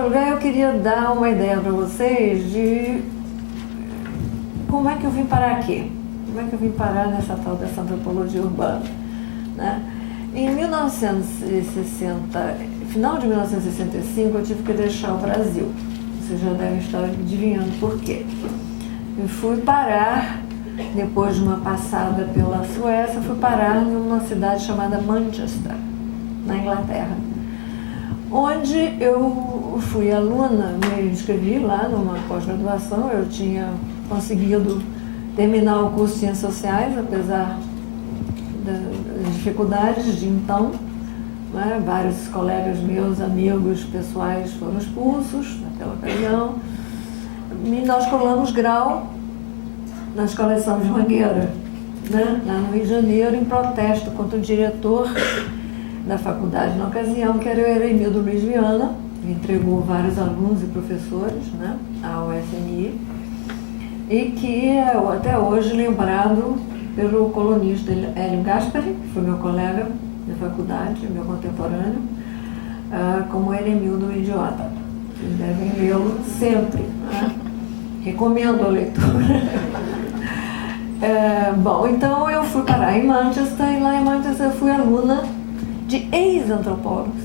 primeiro lugar, eu queria dar uma ideia para vocês de como é que eu vim parar aqui. Como é que eu vim parar nessa tal dessa antropologia urbana, né? Em 1960, final de 1965, eu tive que deixar o Brasil. Vocês já devem estar adivinhando por quê. Eu fui parar, depois de uma passada pela Suécia, fui parar numa cidade chamada Manchester, na Inglaterra, onde eu fui aluna, me inscrevi lá numa pós-graduação. Eu tinha conseguido terminar o curso de Ciências Sociais, apesar das dificuldades de então, né? Vários colegas meus, amigos pessoais foram expulsos naquela ocasião, e nós colamos grau na Escola de São de Mangueira, né? Lá no Rio de Janeiro, em protesto contra o diretor da faculdade na ocasião, que era o Eremildo Luiz Viana, que entregou vários alunos e professores, né, à UFMI, e que é até hoje lembrado pelo colunista Hélio Gaspari, que foi meu colega de faculdade, meu contemporâneo, como Eremildo o Idiota. Vocês devem lê-lo sempre, né? Recomendo a leitura. Bom, então eu fui parar em Manchester, e lá em Manchester eu fui aluna de ex-antropólogos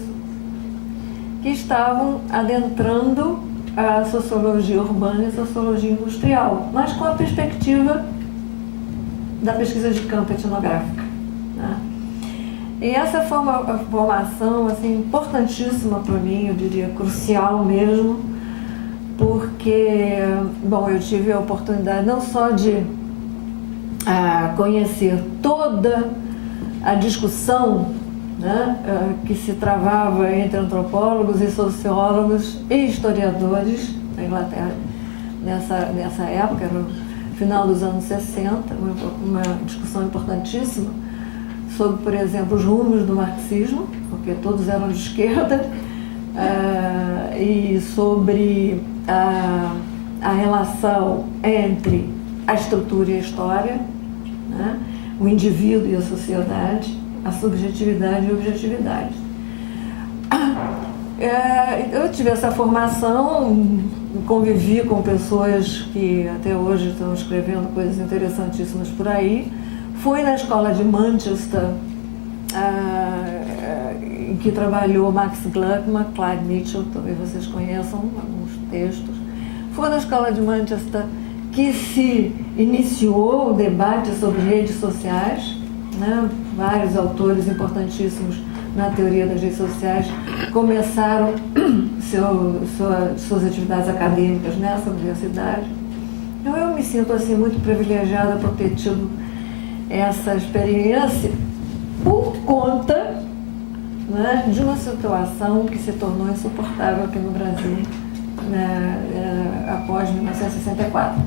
que estavam adentrando a sociologia urbana e a sociologia industrial, mas com a perspectiva da pesquisa de campo etnográfica, né? E essa foi uma formação assim, importantíssima para mim, eu diria crucial mesmo, porque, bom, eu tive a oportunidade não só de conhecer toda a discussão, né, que se travava entre antropólogos e sociólogos e historiadores na Inglaterra nessa época, era o final dos anos 60, uma discussão importantíssima sobre, por exemplo, os rumos do marxismo, porque todos eram de esquerda, e sobre a relação entre a estrutura e a história, né, o indivíduo e a sociedade, a subjetividade e a objetividade. Eu tive essa formação, convivi com pessoas que até hoje estão escrevendo coisas interessantíssimas por aí. Fui na escola de Manchester, em que trabalhou Max Gluckman, Clyde Mitchell, talvez vocês conheçam alguns textos. Fui na escola de Manchester que se iniciou o debate sobre redes sociais, né? Vários autores importantíssimos na teoria das redes sociais começaram suas atividades acadêmicas nessa universidade. Então eu me sinto assim muito privilegiada por ter tido essa experiência por conta, né, de uma situação que se tornou insuportável aqui no Brasil, né, após 1964.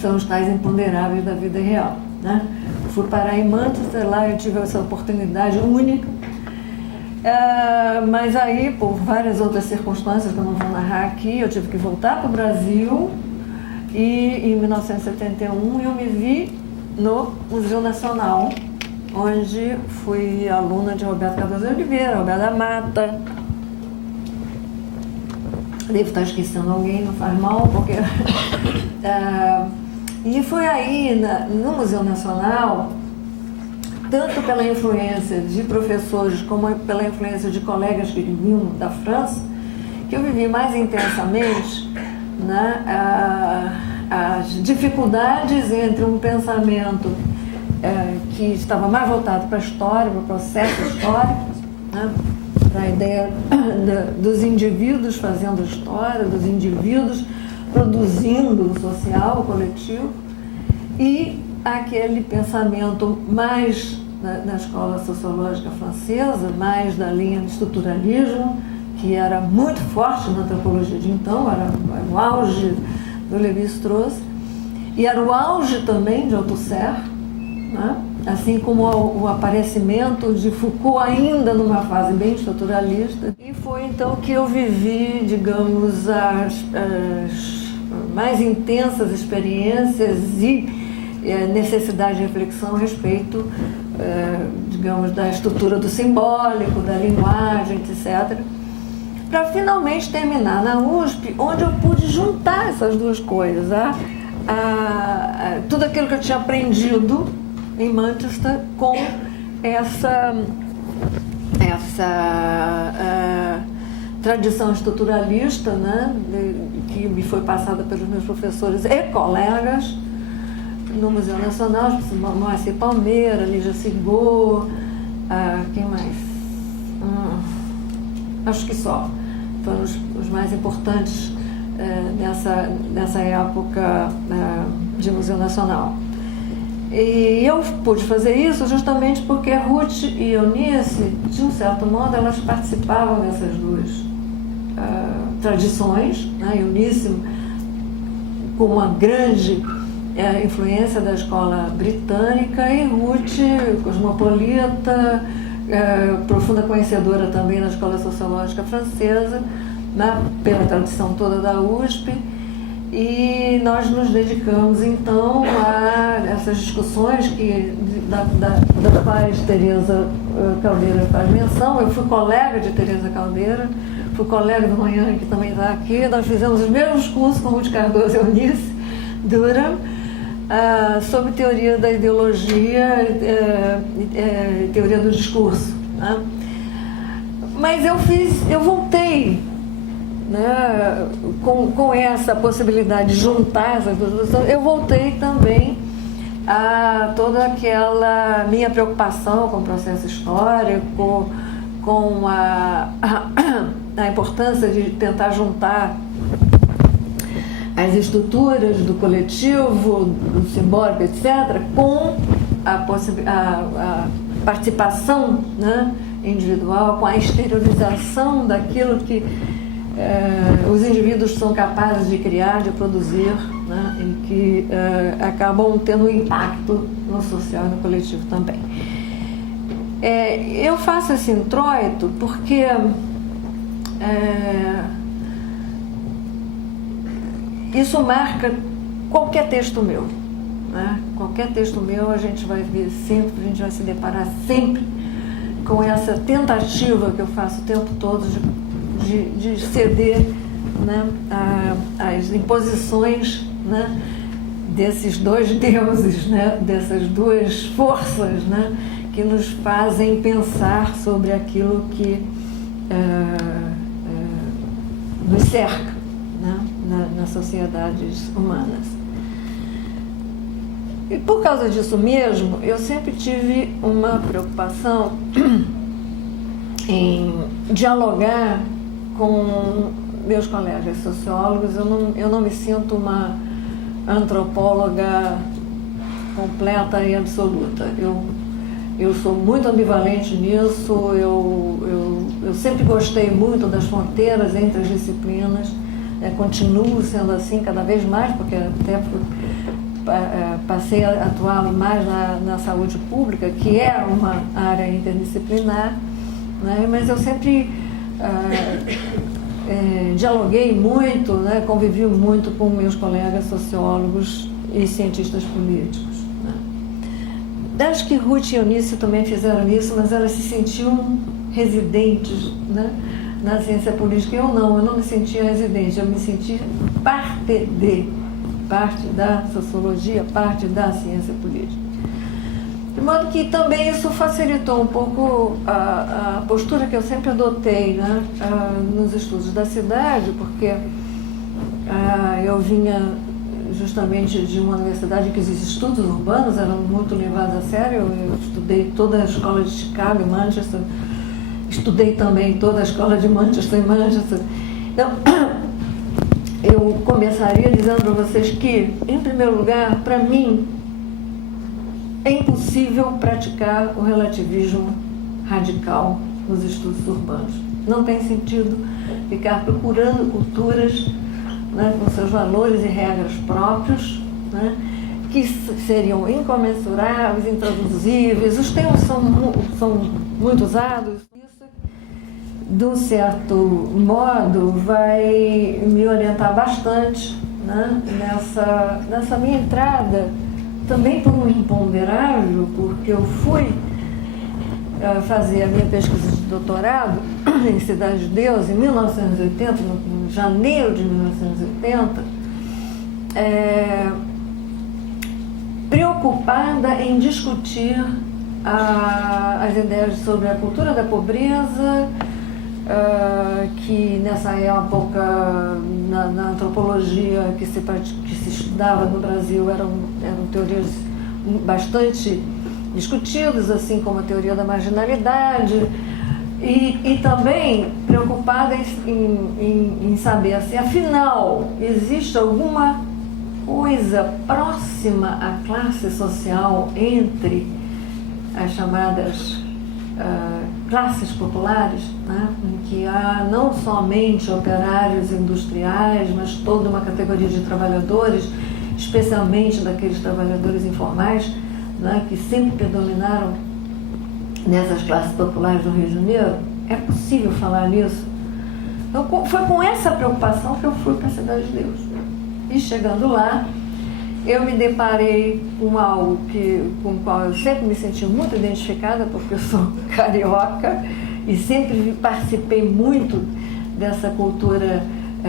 São os tais imponderáveis da vida real, né? Fui parar em Manchester, lá eu tive essa oportunidade única, mas aí, por várias outras circunstâncias que eu não vou narrar aqui, eu tive que voltar para o Brasil, e em 1971 eu me vi no Museu Nacional, onde fui aluna de Roberto Cardoso de Oliveira, Roberto da Mata. Devo estar esquecendo alguém, não faz mal, porque... E foi aí, no Museu Nacional, tanto pela influência de professores como pela influência de colegas que vinham da França, que eu vivi mais intensamente, né, as dificuldades entre um pensamento que estava mais voltado para a história, para o processo histórico, né, para a ideia dos indivíduos fazendo história, dos indivíduos produzindo o social, o coletivo, e aquele pensamento mais na escola sociológica francesa, mais da linha do estruturalismo, que era muito forte na antropologia de então, era o auge do Lévi-Strauss, e era o auge também de Althusser, né? Assim como o aparecimento de Foucault ainda numa fase bem estruturalista. E foi então que eu vivi, digamos, as mais intensas experiências e necessidade de reflexão a respeito, digamos, da estrutura do simbólico, da linguagem, etc., para finalmente terminar na USP, onde eu pude juntar essas duas coisas, tudo aquilo que eu tinha aprendido em Manchester com essa tradição estruturalista, né, que me foi passada pelos meus professores e colegas no Museu Nacional, Moacir Palmeira, Lígia Sigor, quem mais? Acho que só. Foram os mais importantes nessa época de Museu Nacional. E eu pude fazer isso justamente porque Ruth e Eunice, de um certo modo, elas participavam dessas duas tradições, né? Eunice com uma grande influência da escola britânica e Ruth cosmopolita, profunda conhecedora também da escola sociológica francesa, né? Pela tradição toda da USP. E nós nos dedicamos então a essas discussões das quais Teresa Caldeira faz menção. Eu fui colega de Teresa Caldeira, fui colega do Manhã, que também está aqui. Nós fizemos os mesmos cursos com Ruth Cardoso e Eunice Durham, sobre teoria da ideologia e teoria do discurso, né? Mas eu voltei, né, com essa possibilidade de juntar essas duas posições, eu voltei também a toda aquela minha preocupação com o processo histórico, com a importância de tentar juntar as estruturas do coletivo, do simbólico, etc., com a participação, né, individual, com a exteriorização daquilo que os indivíduos são capazes de criar, de produzir, né, e que acabam tendo um impacto no social e no coletivo também. Eu faço esse introito porque isso marca qualquer texto meu, né? Qualquer texto meu a gente vai ver sempre, a gente vai se deparar sempre com essa tentativa que eu faço o tempo todo de ceder, né, às imposições, né, desses dois deuses, né, dessas duas forças, né, que nos fazem pensar sobre aquilo que nos cerca, né, nas sociedades humanas. E por causa disso mesmo, eu sempre tive uma preocupação em dialogar com meus colegas sociólogos. Eu não me sinto uma antropóloga completa e absoluta. Eu sou muito ambivalente nisso, eu sempre gostei muito das fronteiras entre as disciplinas, continuo sendo assim cada vez mais, porque até passei a atuar mais na saúde pública, que é uma área interdisciplinar, né? Mas eu sempre dialoguei muito, né? Convivi muito com meus colegas sociólogos e cientistas políticos, né? Acho que Ruth e Eunice também fizeram isso, mas elas se sentiam residentes, né, na ciência política. Eu não me sentia residente, eu me sentia parte da sociologia, parte da ciência política. De modo que também isso facilitou um pouco a postura que eu sempre adotei, né, nos estudos da cidade, porque eu vinha justamente de uma universidade em que os estudos urbanos eram muito levados a sério. Eu estudei toda a escola de Chicago e Manchester, estudei também toda a escola de Manchester e Manchester. Então, eu começaria dizendo para vocês que, em primeiro lugar, para mim, é impossível praticar o relativismo radical nos estudos urbanos. Não tem sentido ficar procurando culturas, né, com seus valores e regras próprios, né, que seriam incomensuráveis, intraduzíveis. Os termos são muito usados. Isso, de um certo modo, vai me orientar bastante, né, nessa minha entrada, também por um imponderável, porque eu fui fazer a minha pesquisa de doutorado em Cidade de Deus, em 1980, em janeiro de 1980, preocupada em discutir as ideias sobre a cultura da pobreza, que nessa época, na antropologia que se estudava no Brasil, eram teorias bastante discutidas, assim como a teoria da marginalidade, e também preocupada em saber se, afinal, existe alguma coisa próxima à classe social entre as chamadas classes populares, né, em que há não somente operários industriais, mas toda uma categoria de trabalhadores, especialmente daqueles trabalhadores informais, né, que sempre predominaram nessas classes populares do Rio de Janeiro. É possível falar nisso? Então, foi com essa preocupação que eu fui para a Cidade de Deus. E chegando lá, eu me deparei com algo com o qual eu sempre me senti muito identificada, porque eu sou carioca e sempre participei muito dessa cultura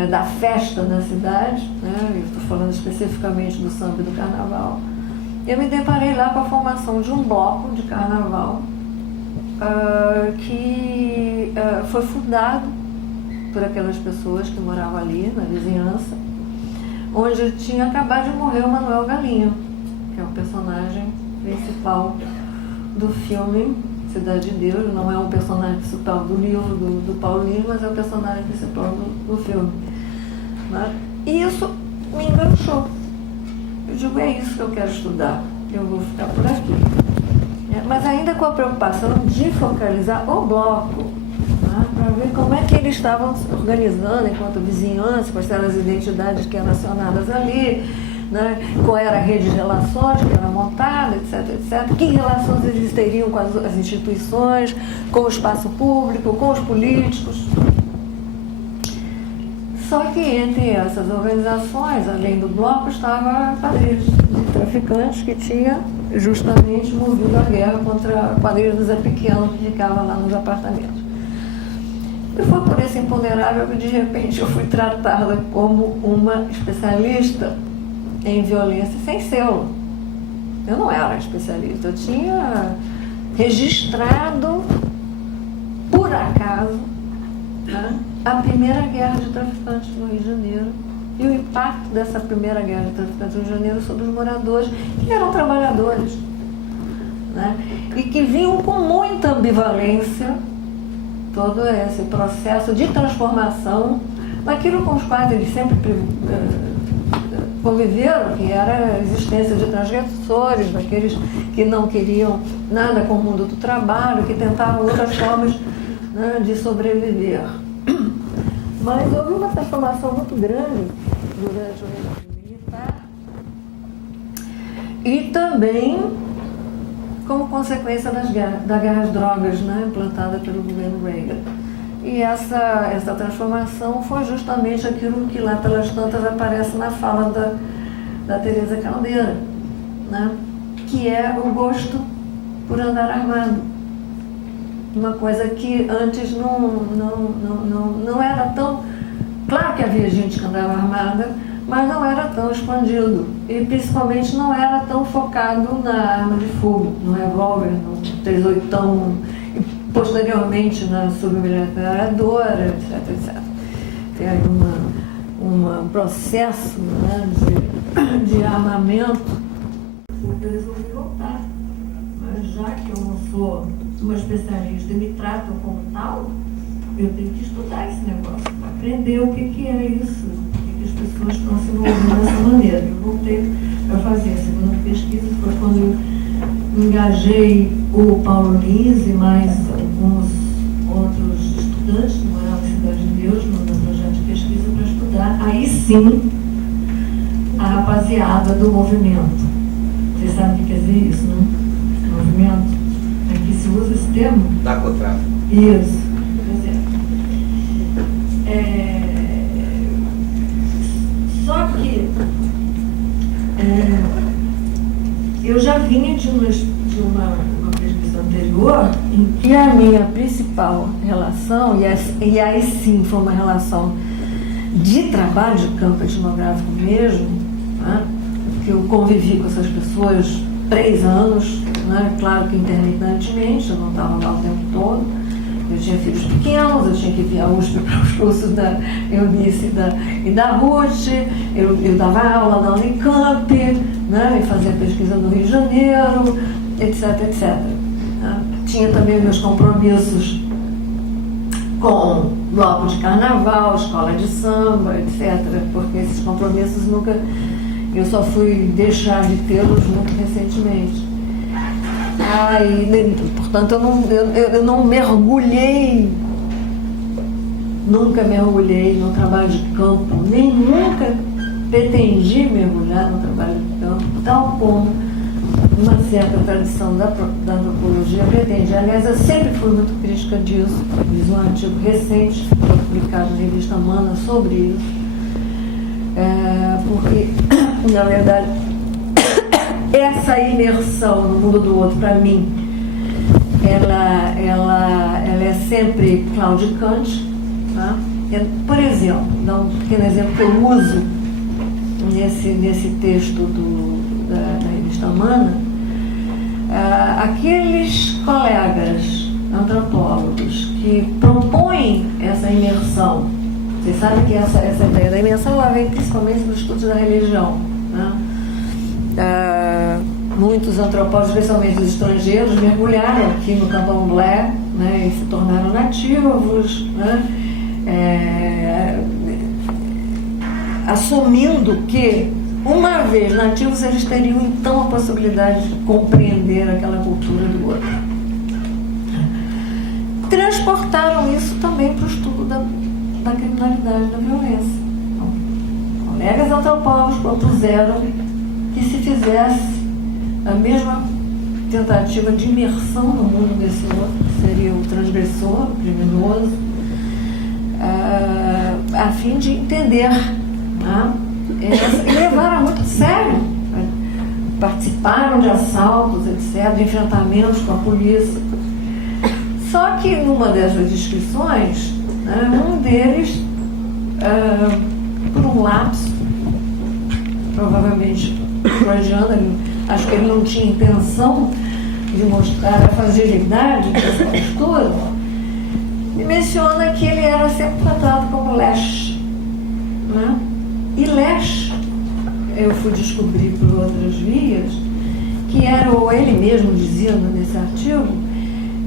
da festa na cidade, né? Eu estou falando especificamente do samba e do carnaval. Eu me deparei lá com a formação de um bloco de carnaval que foi fundado por aquelas pessoas que moravam ali na vizinhança, onde tinha acabado de morrer o Manuel Galinha, que é o personagem principal do filme Cidade de Deus. Não é um personagem principal do livro do Paulinho, mas é o personagem principal do filme. Né? E isso me enganchou. Eu digo, é isso que eu quero estudar, eu vou ficar por aqui. Mas ainda com a preocupação de focalizar o bloco, para ver como é que eles estavam se organizando enquanto vizinhança, quais eram as identidades que eram acionadas ali, né? Qual era a rede de relações que era montada, etc, etc. Que relações eles teriam com as instituições, com o espaço público, com os políticos. Só que entre essas organizações, além do bloco, estava a quadrilha de traficantes que tinha justamente movido a guerra contra a quadrilha do Zé Pequeno, que ficava lá nos apartamentos. E foi por esse imponderável que, de repente, eu fui tratada como uma especialista em violência sem selo. Eu não era especialista, eu tinha registrado, por acaso, né, a primeira guerra de traficantes no Rio de Janeiro e o impacto dessa primeira guerra de traficantes no Rio de Janeiro sobre os moradores, que eram trabalhadores, né, e que vinham com muita ambivalência todo esse processo de transformação naquilo com os quais eles sempre conviveram, que era a existência de transgressores, daqueles que não queriam nada com o mundo do trabalho, que tentavam outras formas, né, de sobreviver. Mas houve uma transformação muito grande durante o regime militar e também como consequência da guerra às drogas, né, implantada pelo governo Reagan. E essa transformação foi justamente aquilo que lá pelas tantas aparece na fala da Teresa Caldeira, né, que é o gosto por andar armado. Uma coisa que antes não era tão... Claro que havia gente que andava armada, mas não era tão expandido. E principalmente não era tão focado na arma de fogo, no revólver, no 38ão, e posteriormente na submetralhadora, etc, etc. Tem aí um processo, né, de armamento. Eu resolvi voltar. Mas já que eu não sou uma especialista e me tratam como tal, eu tenho que estudar esse negócio, aprender o que é isso, o que as pessoas estão se envolvendo dessa maneira. Eu voltei a fazer a segunda pesquisa, foi quando eu engajei o Paulo Lins e mais alguns outros estudantes que moravam em Cidade de Deus, no projeto de pesquisa, para estudar, aí sim, a rapaziada do movimento. Vocês sabem o que quer dizer isso, né? Movimento. Aqui se usa esse termo? Narcotráfico. Isso. Só que eu já vinha de de uma pesquisa anterior em que a minha principal relação, e aí sim foi uma relação de trabalho de campo etnográfico mesmo, né, que eu convivi com essas pessoas 3 anos, né, claro que intermitentemente, eu não estava lá o tempo todo, eu tinha filhos pequenos, eu tinha que vir à USP para os cursos da Eunice e da Ruth, eu dava aula na Unicamp, né, e fazia pesquisa no Rio de Janeiro, etc, etc. Né. Tinha também meus compromissos com bloco de carnaval, escola de samba, etc, porque esses compromissos eu só fui deixar de tê-los muito recentemente. Portanto, eu não mergulhei, nunca mergulhei no trabalho de campo, nem nunca pretendi mergulhar no trabalho de campo, tal como uma certa tradição da antropologia pretende. Aliás, eu sempre fui muito crítica disso. Fiz um artigo recente, publicado na revista Mana, sobre isso. Porque, na verdade, essa imersão no mundo do outro, para mim, ela é sempre claudicante. Tá? Por exemplo, dá um pequeno exemplo que eu uso nesse texto da revista Mana, aqueles colegas antropólogos que propõem essa imersão. Vocês sabem que essa ideia da imersão ela vem principalmente dos estudos da religião, né? Muitos antropólogos, especialmente os estrangeiros, mergulharam aqui no candomblé, né, e se tornaram nativos, né, assumindo que, uma vez nativos, eles teriam então a possibilidade de compreender aquela cultura do outro. Transportaram isso também para o estudo da criminalidade, da violência. Então, colegas antropólogos propuseram que se fizesse a mesma tentativa de imersão no mundo desse outro, que seria o transgressor, o criminoso, a fim de entender, né? E levaram muito a sério. Participaram de assaltos, etc., de enfrentamentos com a polícia. Só que numa dessas descrições, né, um deles, por um lapso, provavelmente freudiano, acho que ele não tinha intenção de mostrar a fragilidade dessa postura, e menciona que ele era sempre tratado como leche, né? E leche, eu fui descobrir por outras vias, que era, ou ele mesmo dizia nesse artigo,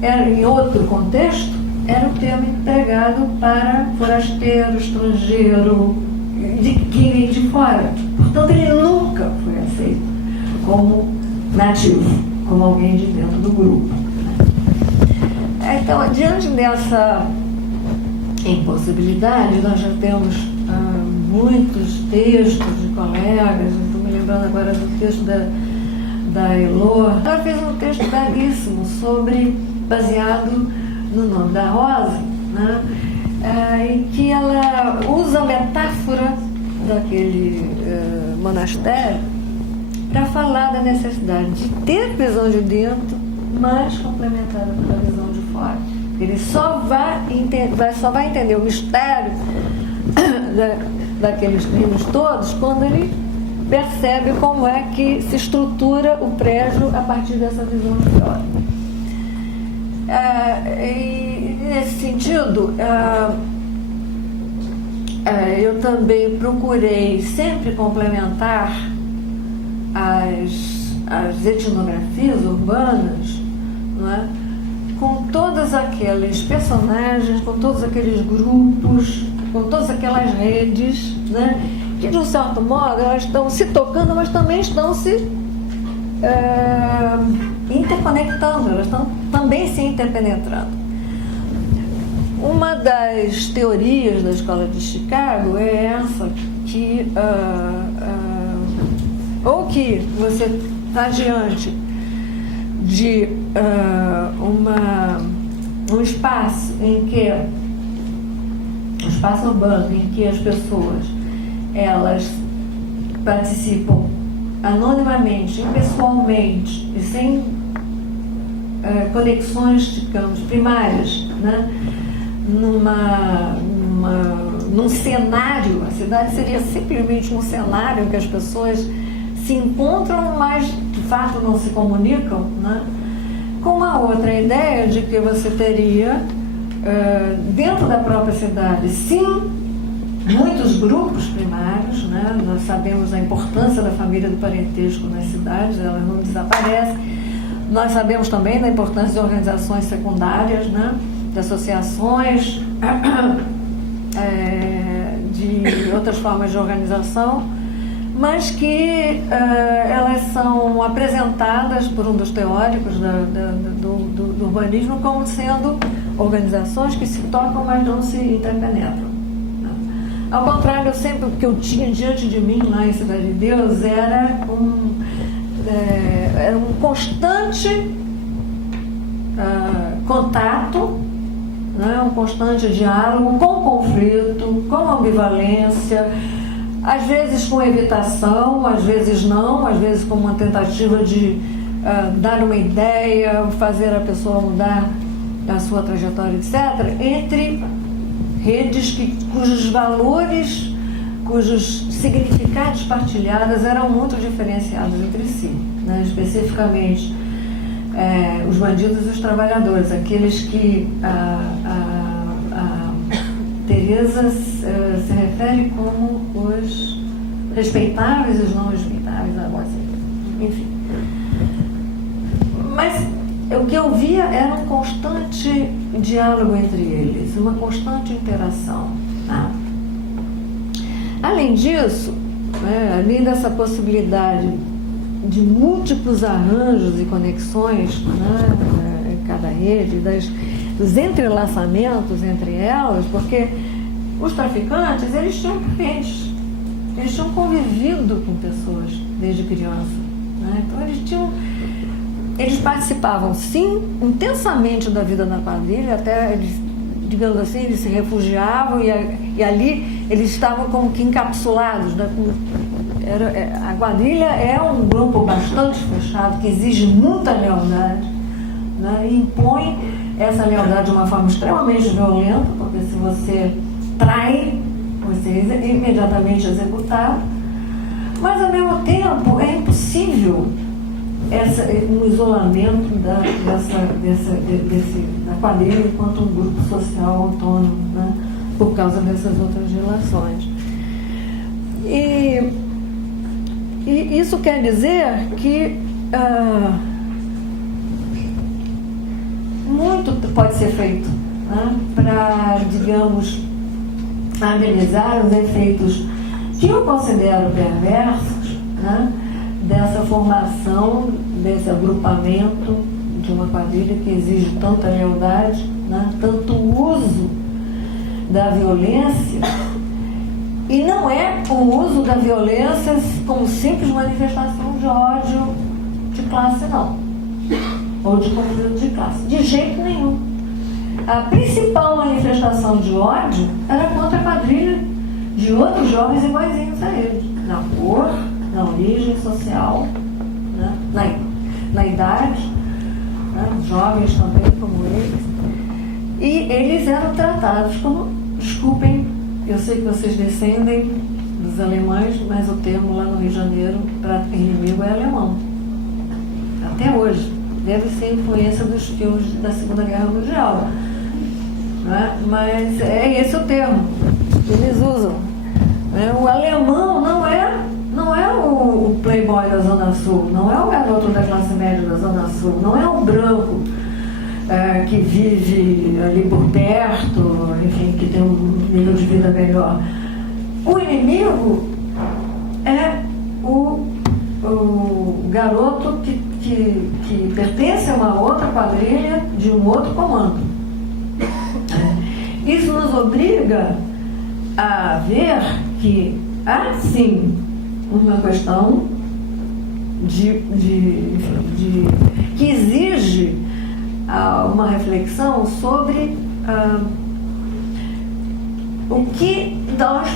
era, em outro contexto, era o termo empregado para forasteiro, estrangeiro, de quem vem de fora. Portanto, ele nunca foi aceito como nativo, como alguém de dentro do grupo. Então, diante dessa impossibilidade, nós já temos muitos textos de colegas. Estou me lembrando agora do texto da Elô. Ela fez um texto belíssimo baseado no nome da Rosa, né? Em que ela usa a metáfora daquele monastério para falar da necessidade de ter visão de dentro, mas complementada pela visão de fora. Ele só vai entender o mistério daqueles crimes todos quando ele percebe como é que se estrutura o prédio a partir dessa visão de fora. E nesse sentido, eu também procurei sempre complementar as etnografias urbanas, não é? Com todos aqueles personagens, com todos aqueles grupos, com todas aquelas redes, né? Que de um certo modo elas estão se tocando, mas também estão se interconectando, elas estão também se interpenetrando. Uma das teorias da Escola de Chicago é essa, que ou que você está diante de um espaço um espaço urbano em que as pessoas elas participam anonimamente, impessoalmente e sem conexões, digamos, primárias, né? Num cenário. A cidade seria simplesmente um cenário em que as pessoas se encontram, mas de fato não se comunicam, né? Com uma outra ideia de que você teria dentro da própria cidade, sim, muitos grupos primários, né? Nós sabemos a importância da família do parentesco nas cidades, ela não desaparece. Nós sabemos também da importância de organizações secundárias, né? De associações, de outras formas de organização, mas que elas são apresentadas por um dos teóricos do urbanismo como sendo organizações que se tocam, mas não se interpenetram. Ao contrário, sempre o que eu tinha diante de mim lá em Cidade de Deus era um constante contato, né? Um constante diálogo com conflito, com ambivalência, às vezes com evitação, às vezes não, às vezes com uma tentativa de dar uma ideia, fazer a pessoa mudar a sua trajetória, etc., entre redes cujos valores, cujos significados partilhados eram muito diferenciados entre si, né? Especificamente os bandidos e os trabalhadores, aqueles que Teresa se refere como os respeitáveis e os não respeitáveis, enfim. Mas o que eu via era um constante diálogo entre eles, uma constante interação, tá? Além disso, além dessa possibilidade de múltiplos arranjos e conexões, né, em cada rede, dos entrelaçamentos entre elas, porque os traficantes, eles tinham parentes, eles tinham convivido com pessoas desde criança, né? Então eles participavam, sim, intensamente da vida na quadrilha, até eles, digamos assim, eles se refugiavam e ali eles estavam como que encapsulados, né? A quadrilha é um grupo bastante fechado, que exige muita lealdade, né? E impõe essa lealdade de uma forma extremamente violenta, porque se você trai, você é imediatamente executado, mas ao mesmo tempo é impossível um isolamento da quadrilha enquanto um grupo social autônomo, né? Por causa dessas outras relações. E isso quer dizer que muito pode ser feito, né, para, digamos, amenizar os efeitos que eu considero perversos, né, dessa formação, desse agrupamento de uma quadrilha que exige tanta lealdade, né, tanto uso da violência, e não é o uso da violência como simples manifestação de ódio de classe, não, ou de conflito de classe, de jeito nenhum. A principal manifestação de ódio era contra a quadrilha de outros jovens iguaizinhos a eles, na cor, na origem social, né? na idade, né? Jovens também como eles, e eles eram tratados como, desculpem, eu sei que vocês descendem dos alemães, mas o termo lá no Rio de Janeiro para inimigo é alemão, até hoje. Deve ser influência dos filmes da Segunda Guerra Mundial, né? Mas é esse o termo que eles usam, né? O alemão não é o playboy da Zona Sul, não é o garoto da classe média da Zona Sul, não é o branco que vive ali por perto, enfim, que tem um nível de vida melhor. O inimigo é o garoto que pertence a uma outra quadrilha de um outro comando. Isso nos obriga a ver que há sim uma questão que exige uma reflexão sobre o que nós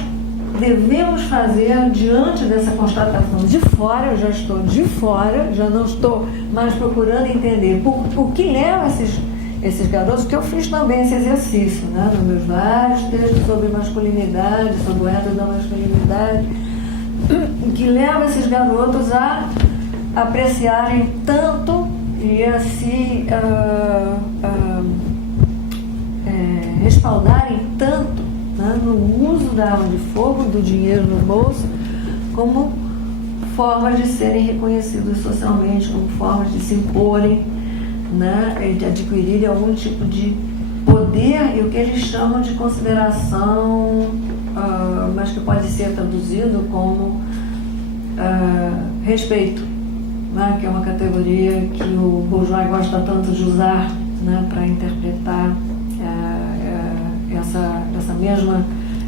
devemos fazer diante dessa constatação de fora? Eu já estou de fora, já não estou mais procurando entender o que leva esses garotos, porque eu fiz também esse exercício, né, nos meus vários textos sobre masculinidade, sobre o ethos da masculinidade, que leva esses garotos a apreciarem tanto e a se respaldarem tanto, né, no uso da arma de fogo, do dinheiro no bolso, como formas de serem reconhecidos socialmente, como formas de se imporem, né, de adquirirem algum tipo de poder e o que eles chamam de consideração, mas que pode ser traduzido como respeito, né, que é uma categoria que o Bourdieu gosta tanto de usar, né, para interpretar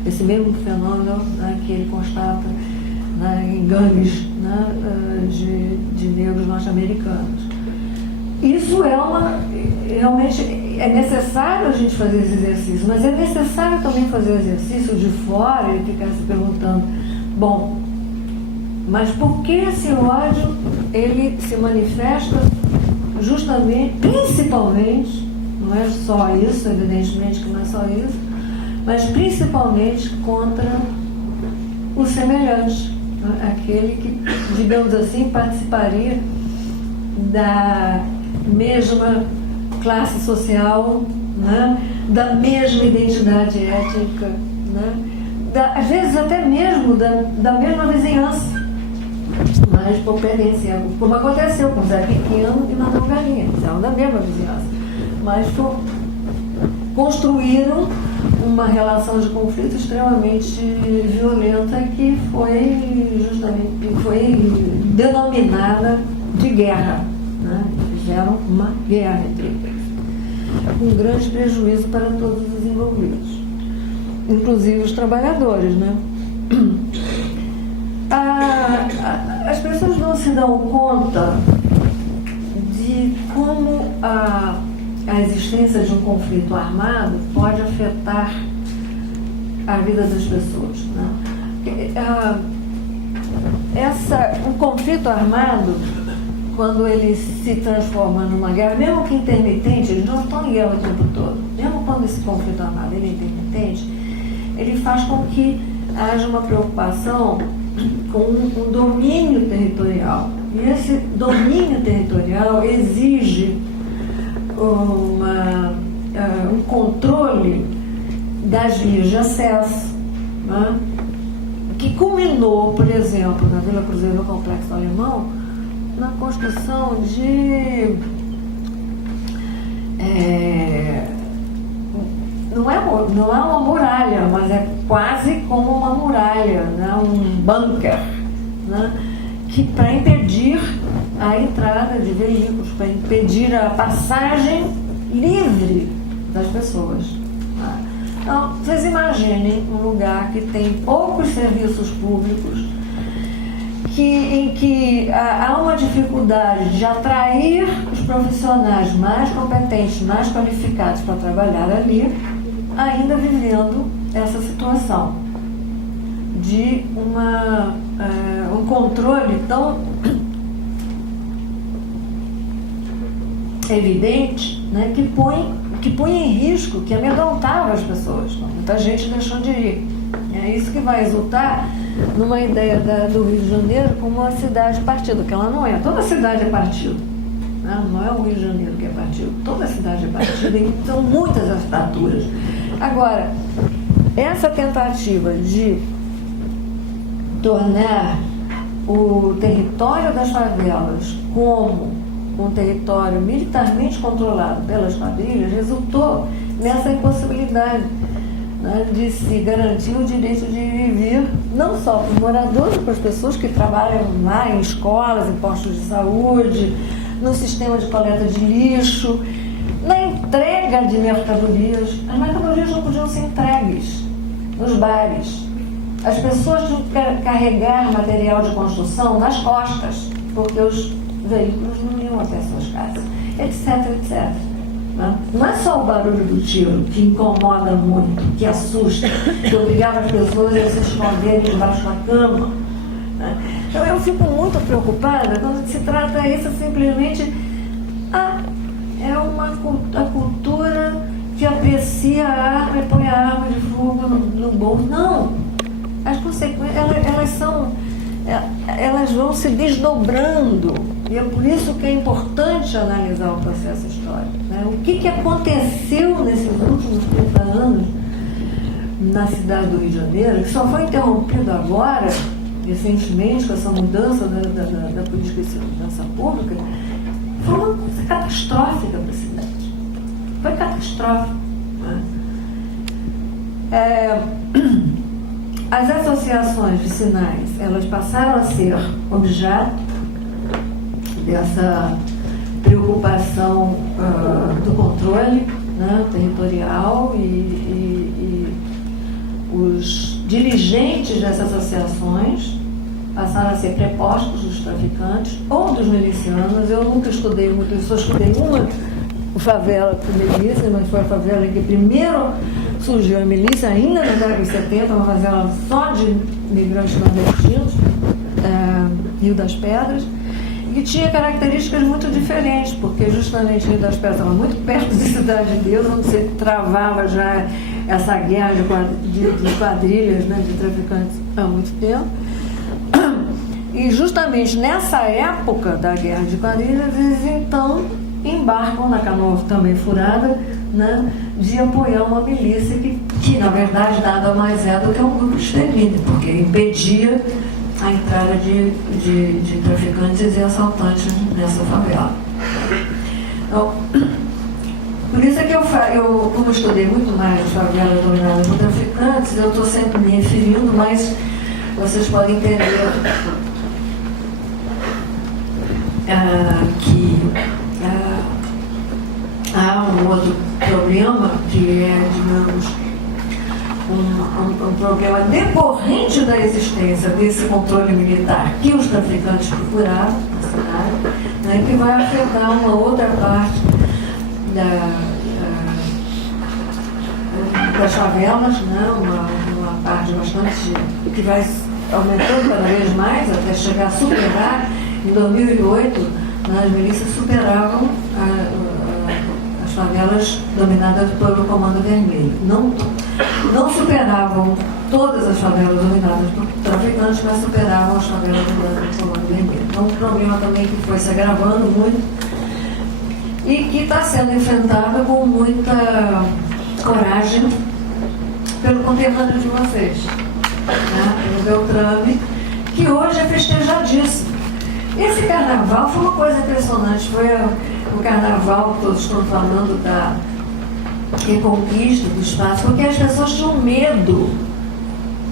esse mesmo fenômeno, né, que ele constata, né, em gangues, né, de negros norte-americanos. Isso realmente é necessário a gente fazer esse exercício, mas é necessário também fazer o exercício de fora e ficar se perguntando, bom, mas por que esse ódio ele se manifesta justamente, principalmente, não é só isso, evidentemente que não é só isso, mas principalmente contra o semelhante, né? Aquele que, digamos assim, participaria da mesma classe social, né? Da mesma identidade étnica, né? Às vezes até mesmo da mesma vizinhança, mas por pertencer, como aconteceu com Zé Pequeno e Manuel Galinha, eles eram da mesma vizinhança, mas construíram uma relação de conflito extremamente violenta que foi denominada de guerra, né? Fizeram uma guerra entre eles, com grande prejuízo para todos os envolvidos, inclusive os trabalhadores, né? As pessoas não se dão conta de como a existência de um conflito armado pode afetar a vida das pessoas, né? Um conflito armado, quando ele se transforma numa guerra, mesmo que intermitente, eles não estão em guerra o tempo todo, mesmo quando esse conflito armado ele é intermitente, ele faz com que haja uma preocupação com um domínio territorial. E esse domínio territorial exige um controle das vias de acesso, né? Que culminou, por exemplo, na Vila Cruzeiro, no Complexo Alemão, na construção de não é uma muralha, mas é quase como uma muralha, né? Um bunker, né? Que para impedir a entrada de veículos, para impedir a passagem livre das pessoas. Tá? Então, vocês imaginem um lugar que tem poucos serviços públicos, em que há uma dificuldade de atrair os profissionais mais competentes, mais qualificados para trabalhar ali, ainda vivendo essa situação de um controle tão evidente, né, que põe em risco, que amedrontava as pessoas. Muita gente deixou de ir. É isso que vai resultar numa ideia do Rio de Janeiro como uma cidade partido, que ela não é. Toda cidade é partido. Não é o Rio de Janeiro que é partido. Toda cidade é partido, e são muitas as fraturas. Agora, essa tentativa de tornar o território das favelas como um território militarmente controlado pelas quadrilhas resultou nessa impossibilidade, né, de se garantir o direito de viver, não só para os moradores, para as pessoas que trabalham lá em escolas, em postos de saúde, no sistema de coleta de lixo, na entrega de mercadorias. As mercadorias não podiam ser entregues nos bares. As pessoas tinham que carregar material de construção nas costas, porque os veículos não iam até suas casas, etc, etc. Né? Não é só o barulho do tiro que incomoda muito, que assusta, que obrigava as pessoas a se esconderem debaixo da cama. Né? Então eu fico muito preocupada quando se trata isso simplesmente a cultura que aprecia a arma e põe a arma de fogo no bolso. Não! As consequências, elas vão se desdobrando. E é por isso que é importante analisar o processo histórico. Né? O que aconteceu nesses últimos 30 anos na cidade do Rio de Janeiro, que só foi interrompido agora, recentemente, com essa mudança da política de segurança pública, foi uma coisa catastrófica para a cidade. Foi catastrófico. Né? As associações vicinais, elas passaram a ser objeto dessa preocupação do controle, né, territorial, e os dirigentes dessas associações passaram a ser prepostos dos traficantes ou dos milicianos. Eu nunca estudei muito, eu só estudei uma favela com milícia, mas foi a favela em que primeiro surgiu a milícia, ainda na década de 70, uma favela só de migrantes nordestinos, Rio das Pedras, que tinha características muito diferentes, porque justamente Rio das Pedras estava muito perto de Cidade de Deus, onde você travava já essa guerra de quadrilhas, né, de traficantes há muito tempo. E justamente nessa época da guerra de quadrilhas, eles então embarcam na canoa também furada, né, de apoiar uma milícia que na verdade nada mais é do que um grupo de extermínio, porque impedia a entrada de traficantes e assaltantes nessa favela. Então, por isso é que eu como estudei muito mais as favelas dominadas por traficantes, eu estou sempre me referindo, mas vocês podem entender que há um outro problema que é, digamos, um problema decorrente da existência desse controle militar que os traficantes procuravam na cidade, né, que vai afetar uma outra parte das favelas, né, uma parte bastante que vai aumentando cada vez mais até chegar a superar. Em 2008, né, as milícias superavam as favelas dominadas pelo Comando Vermelho. Não superavam todas as favelas dominadas por traficantes, mas superavam as favelas dominadas pelo Comando Vermelho. Então, um problema também que foi se agravando muito e que está sendo enfrentado com muita coragem pelo conterrâneo de vocês, né? Pelo Beltrame, que hoje é festejadíssimo. Esse carnaval foi uma coisa impressionante, foi o carnaval que todos estão falando da reconquista do espaço, porque as pessoas tinham medo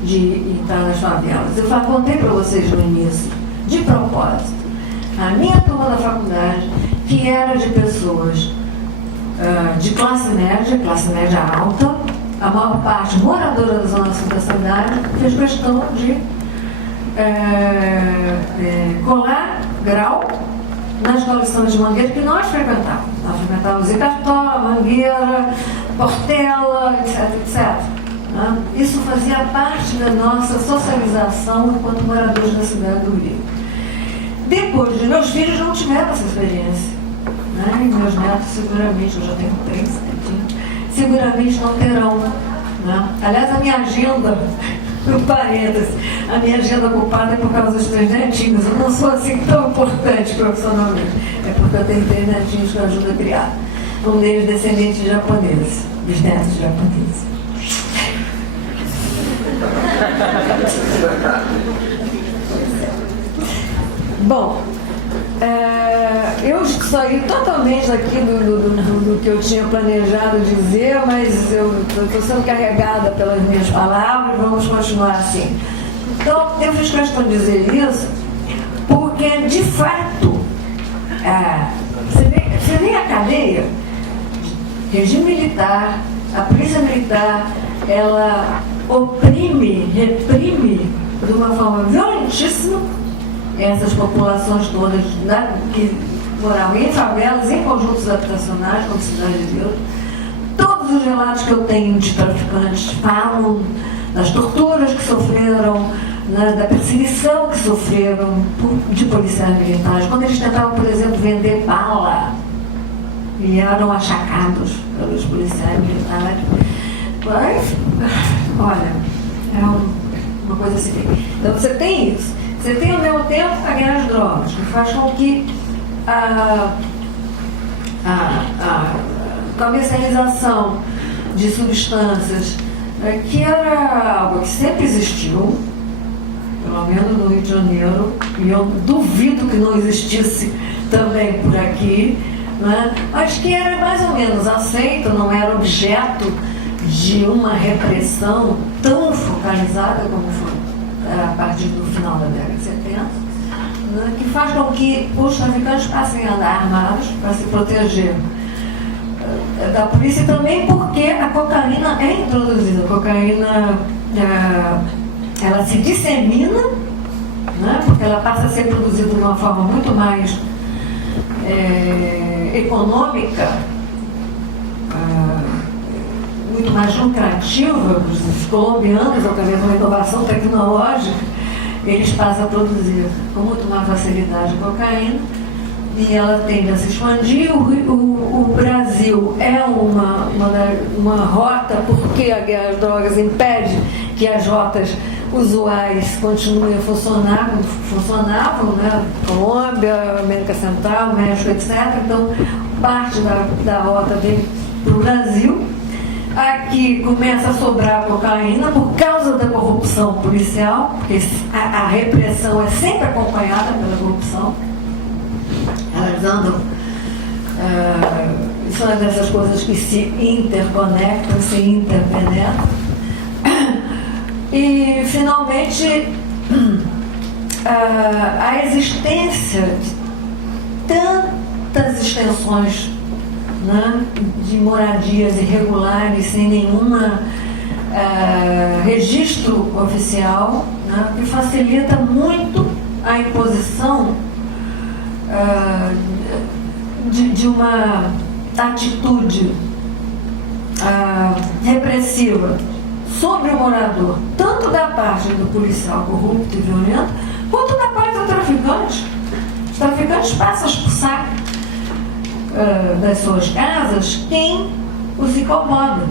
de entrar nas favelas. Eu contei para vocês no início, de propósito, a minha turma da faculdade, que era de pessoas de classe média alta, a maior parte moradora da zona sul da cidade, fez questão de colar grau na escola de samba de Mangueira que nós frequentávamos. Nós frequentávamos Icartó, Mangueira, Portela, etc. Né? Isso fazia parte da nossa socialização enquanto moradores da cidade do Rio. Depois de meus filhos não tiveram essa experiência. Né? E meus netos seguramente, eu já tenho 3 netinhos, seguramente não terão. Né? Aliás, a minha agenda, no parênteses, a minha agenda ocupada é por causa dos 3 netinhos. Eu não sou assim tão importante profissionalmente. É porque eu tenho 3 netinhos que eu ajudo a criar. Um deles descendente de japoneses, bisnetos de japoneses. Eu saí totalmente daqui do que eu tinha planejado dizer, mas eu estou sendo carregada pelas minhas palavras, vamos continuar assim. Então, eu fiz questão de dizer isso porque, de fato, você vê a cadeia, regime militar, a polícia militar, ela oprime, reprime de uma forma violentíssima essas populações todas que moravam em favelas, em conjuntos habitacionais, como Cidade de Deus. Todos os relatos que eu tenho de traficantes falam das torturas que sofreram, né, da perseguição que sofreram de policiais militares. Quando eles tentavam, por exemplo, vender bala, e eram achacados pelos policiais militares. Mas, olha, é uma coisa assim. Então você tem isso. Você tem ao mesmo tempo a guerra às drogas, que faz com que a comercialização de substâncias, que era algo que sempre existiu, pelo menos no Rio de Janeiro, e eu duvido que não existisse também por aqui, né? Mas que era mais ou menos aceito, não era objeto de uma repressão tão focalizada como foi a partir do final da década de 70, né? Que faz com que os traficantes passem a andar armados para se proteger da polícia, também porque a cocaína é introduzida. A cocaína ela se dissemina, né? Porque ela passa a ser produzida de uma forma muito mais econômica, muito mais lucrativa. Os colombianos, através de uma inovação tecnológica, eles passam a produzir com muito mais facilidade a cocaína, e ela tende a se expandir. O Brasil é uma rota, porque a guerra às drogas impede que as rotas usuais continuem a funcionar como funcionavam, né? Colômbia, América Central, México, etc. Então, parte da rota vem para o Brasil. Aqui começa a sobrar cocaína por causa da corrupção policial, porque a repressão é sempre acompanhada pela corrupção. Elas andam, são dessas coisas que se interconectam, se interpenetram. E, finalmente, a existência de tantas extensões, né, de moradias irregulares, sem nenhum registro oficial, né, que facilita muito a imposição de uma atitude repressiva sobre o morador, tanto da parte do policial corrupto e violento, quanto da parte do traficante. Os traficantes passam a expulsar das suas casas quem os incomoda,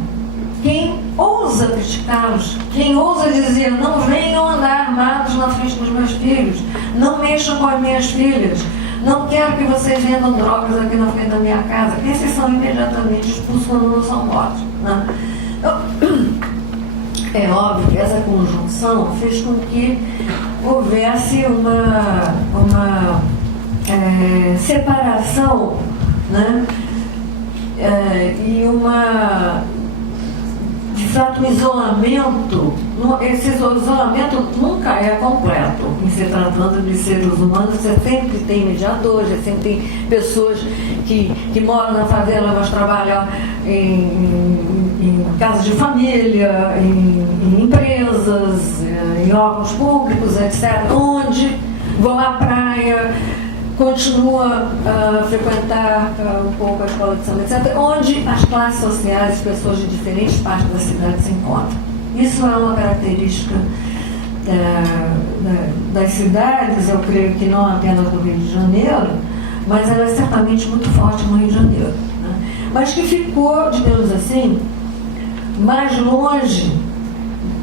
quem ousa criticá-los, quem ousa dizer: não venham andar armados na frente dos meus filhos, não mexam com as minhas filhas, não quero que vocês vendam drogas aqui na frente da minha casa. Esses são imediatamente expulsos quando não são mortos, né? Então, é óbvio que essa conjunção fez com que houvesse uma separação, né? E de fato, um isolamento. Esse isolamento nunca é completo. Em se tratando de seres humanos, você sempre tem mediadores, você sempre tem pessoas que moram na favela, mas trabalham em casas de família, em empresas, em órgãos públicos, etc., onde vão à praia, continua a frequentar um pouco a escola de samba, etc., onde as classes sociais, as pessoas de diferentes partes da cidade se encontram. Isso é uma característica das cidades, eu creio que não apenas do Rio de Janeiro, mas ela é certamente muito forte no Rio de Janeiro, né? Mas que ficou, digamos assim, mais longe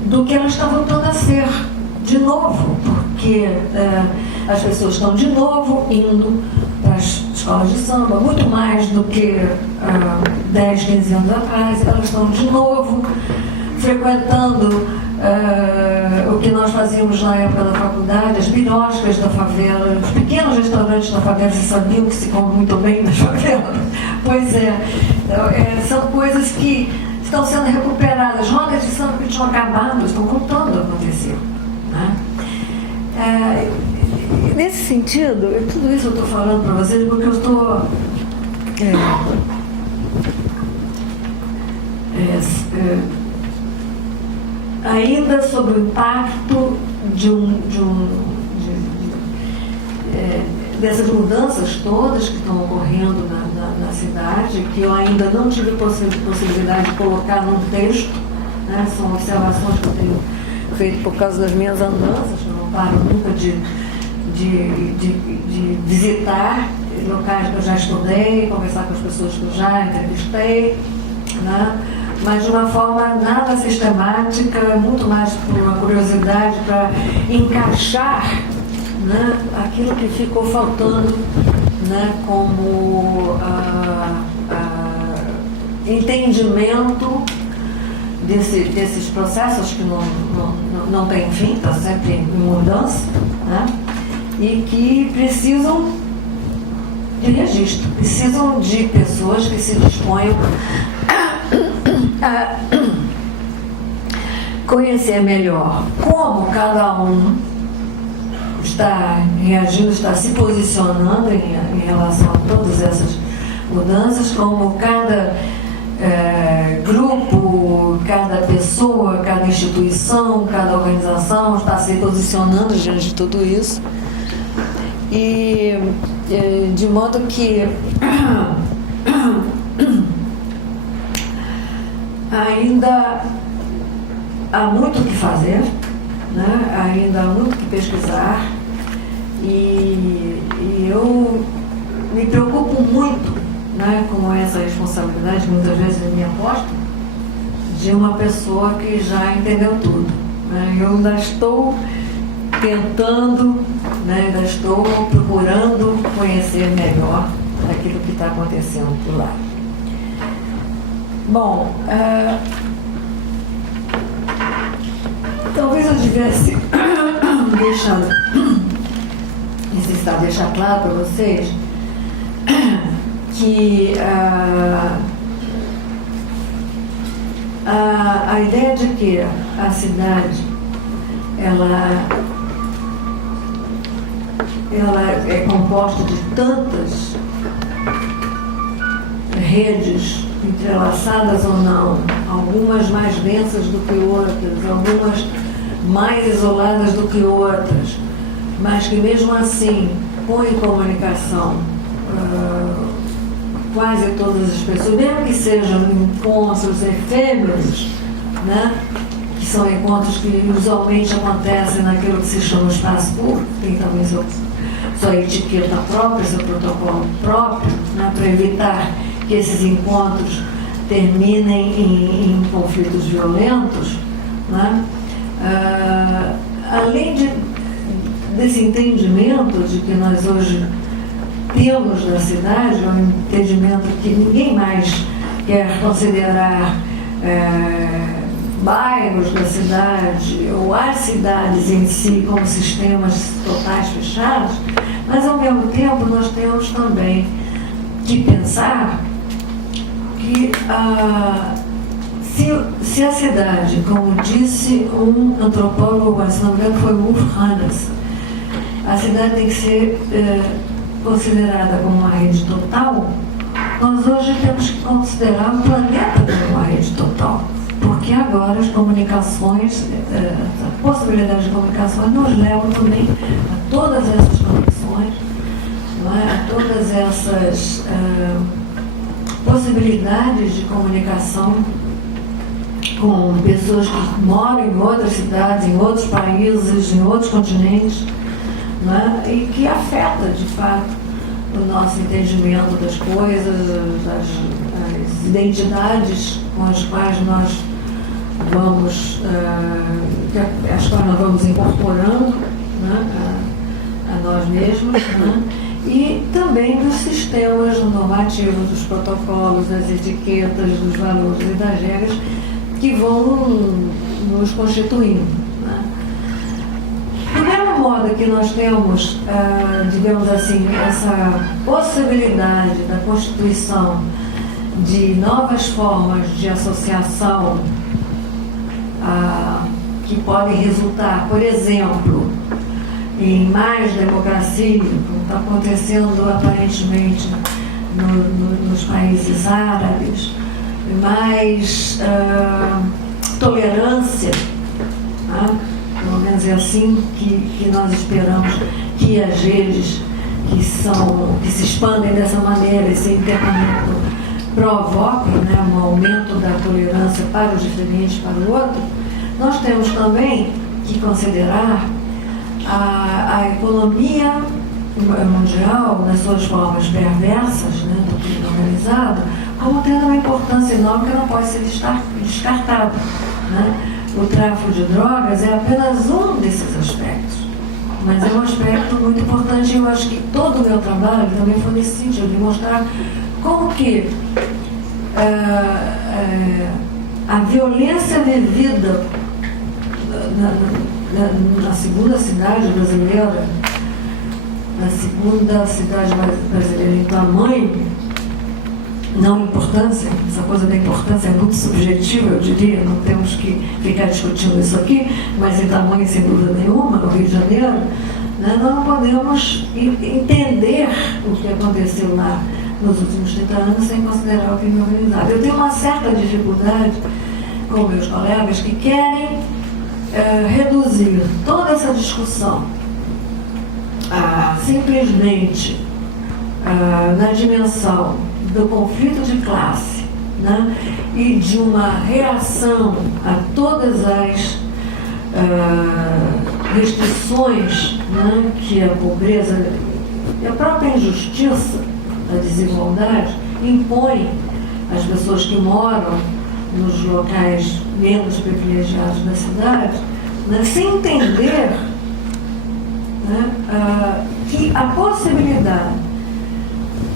do que ela está voltando a ser de novo, porque as pessoas estão de novo indo para as escolas de samba, muito mais do que 10, 15 anos atrás. Elas estão de novo frequentando o que nós fazíamos na época da faculdade, as biroscas da favela, os pequenos restaurantes da favela. Vocês sabiam que se come muito bem na favela? Pois é, são coisas que estão sendo recuperadas. Rodas de samba que tinham acabado estão voltando a acontecer, né? Nesse sentido, tudo isso eu estou falando para vocês porque eu estou ainda sob o impacto dessas mudanças todas que estão ocorrendo na cidade, que eu ainda não tive possibilidade de colocar num texto, né? São observações que eu tenho feito por causa das minhas andanças, eu não paro nunca de visitar locais que eu já estudei, conversar com as pessoas que eu já entrevistei, né? Mas de uma forma nada sistemática, muito mais por uma curiosidade para encaixar, né, aquilo que ficou faltando, né, como entendimento desses processos que não têm fim, está sempre em mudança, né, e que precisam de registro, precisam de pessoas que se disponham a conhecer melhor como cada um está reagindo, está se posicionando em relação a todas essas mudanças, como cada grupo, cada pessoa, cada instituição, cada organização está se posicionando diante de tudo isso. E de modo que ainda há muito o que fazer, né? Ainda há muito o que pesquisar, e eu me preocupo muito, né, com essa responsabilidade, muitas vezes eu me aposto, de uma pessoa que já entendeu tudo, né? Eu ainda estou tentando, né, ainda estou procurando conhecer melhor aquilo que está acontecendo por lá. Bom, talvez eu tivesse necessidade de deixar claro para vocês que a ideia de que a cidade ela é composta de tantas redes entrelaçadas ou não, algumas mais densas do que outras, algumas mais isoladas do que outras, mas que mesmo assim põem em comunicação quase todas as pessoas, mesmo que sejam encontros efêmeros, né? Que são encontros que usualmente acontecem naquilo que se chama espaço público, tem também sua etiqueta própria, seu protocolo próprio, né? Para evitar que esses encontros terminem em conflitos violentos, né? Além desse entendimento de que nós hoje temos na cidade, um entendimento que ninguém mais quer considerar bairros da cidade ou as cidades em si como sistemas totais fechados, mas ao mesmo tempo nós temos também que pensar que se a cidade, como disse um antropólogo, se não me engano foi o Ulf Hannes, a cidade tem que ser considerada como uma rede total, nós hoje temos que considerar o planeta como uma rede total, porque agora as comunicações, a possibilidade de comunicações nos leva também a todas essas conexões, não é? A todas essas possibilidades de comunicação com pessoas que moram em outras cidades, em outros países, em outros continentes, né? E que afeta, de fato, o nosso entendimento das coisas, das identidades com as quais nós vamos, as quais nós vamos incorporando, né? a nós mesmos, né? E também dos sistemas normativos, dos protocolos, das etiquetas, dos valores e das regras que vão nos constituindo, né? Do mesmo modo que nós temos, digamos assim, essa possibilidade da constituição de novas formas de associação que podem resultar, por exemplo, em mais democracia, como está acontecendo aparentemente nos países árabes, mais tolerância, né? Pelo menos é assim que nós esperamos que as redes que se expandem dessa maneira, esse internamento provoca, né, um aumento da tolerância para os diferentes, para o outro, nós temos também que considerar a economia mundial, nas suas formas perversas, né, do crime organizado, como tendo uma importância enorme que não pode ser descartada. Né? O tráfico de drogas é apenas um desses aspectos, mas é um aspecto muito importante. Eu acho que todo o meu trabalho também foi nesse sentido, de mostrar como que a violência vivida na segunda cidade brasileira, na segunda cidade brasileira em tamanho, não importância, essa coisa da importância é muito subjetiva, eu diria, não temos que ficar discutindo isso aqui, mas em tamanho, sem dúvida nenhuma, no Rio de Janeiro, né, nós não podemos entender o que aconteceu lá nos últimos 30 anos sem considerar o crime organizado. Eu tenho uma certa dificuldade com meus colegas que querem reduzir toda essa discussão simplesmente na dimensão do conflito de classe, né, e de uma reação a todas as restrições, né, que a pobreza e a própria injustiça, a desigualdade impõe às pessoas que moram nos locais menos privilegiados da cidade, né, sem entender, né, que a possibilidade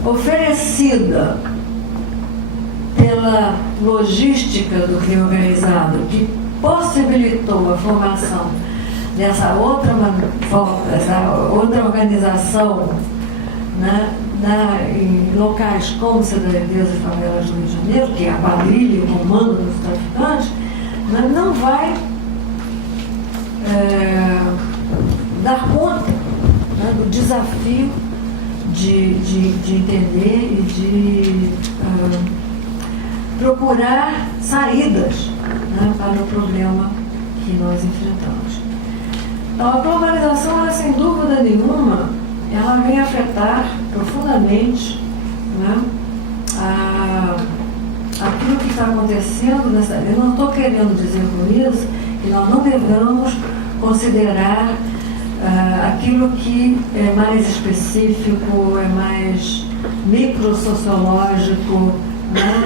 oferecida pela logística do crime organizado, que possibilitou a formação dessa outra organização, né, em locais como Cidadanias e Favelas do Rio de Janeiro, que é a quadrilha e o comando dos traficantes, né, não vai dar conta, né, do desafio de entender e de procurar saídas, né, para o problema que nós enfrentamos. Então, a globalização, ela, sem dúvida nenhuma, ela vem afetar profundamente, né, aquilo que está acontecendo nessa. Eu não estou querendo dizer com isso que nós não devemos considerar aquilo que é mais específico, é mais microsociológico, né,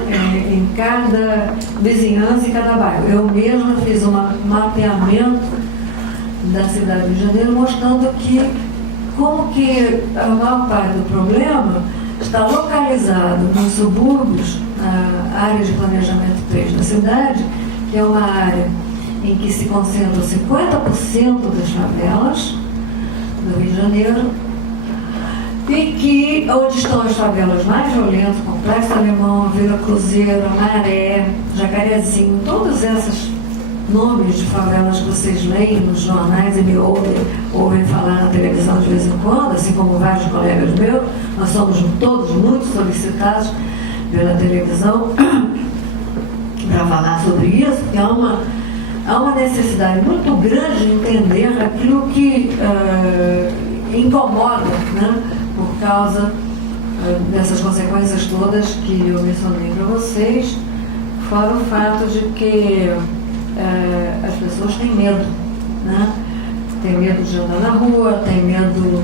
em cada vizinhança e cada bairro. Eu mesma fiz um mapeamento da cidade do Rio de Janeiro mostrando como que a maior parte do problema está localizado nos subúrbios, na área de planejamento 3 da cidade, que é uma área em que se concentram 50% das favelas do Rio de Janeiro, e onde estão as favelas mais violentas, Complexo Alemão, Vila Cruzeiro, Maré, Jacarezinho, todos esses nomes de favelas que vocês leem nos jornais e me ouvem falar na televisão de vez em quando, assim como vários colegas meus. Nós somos todos muito solicitados pela televisão para falar sobre isso. Há uma necessidade muito grande de entender aquilo que incomoda, né, por causa dessas consequências todas que eu mencionei para vocês, fora o fato de que as pessoas têm medo, né? Tem medo de andar na rua, tem medo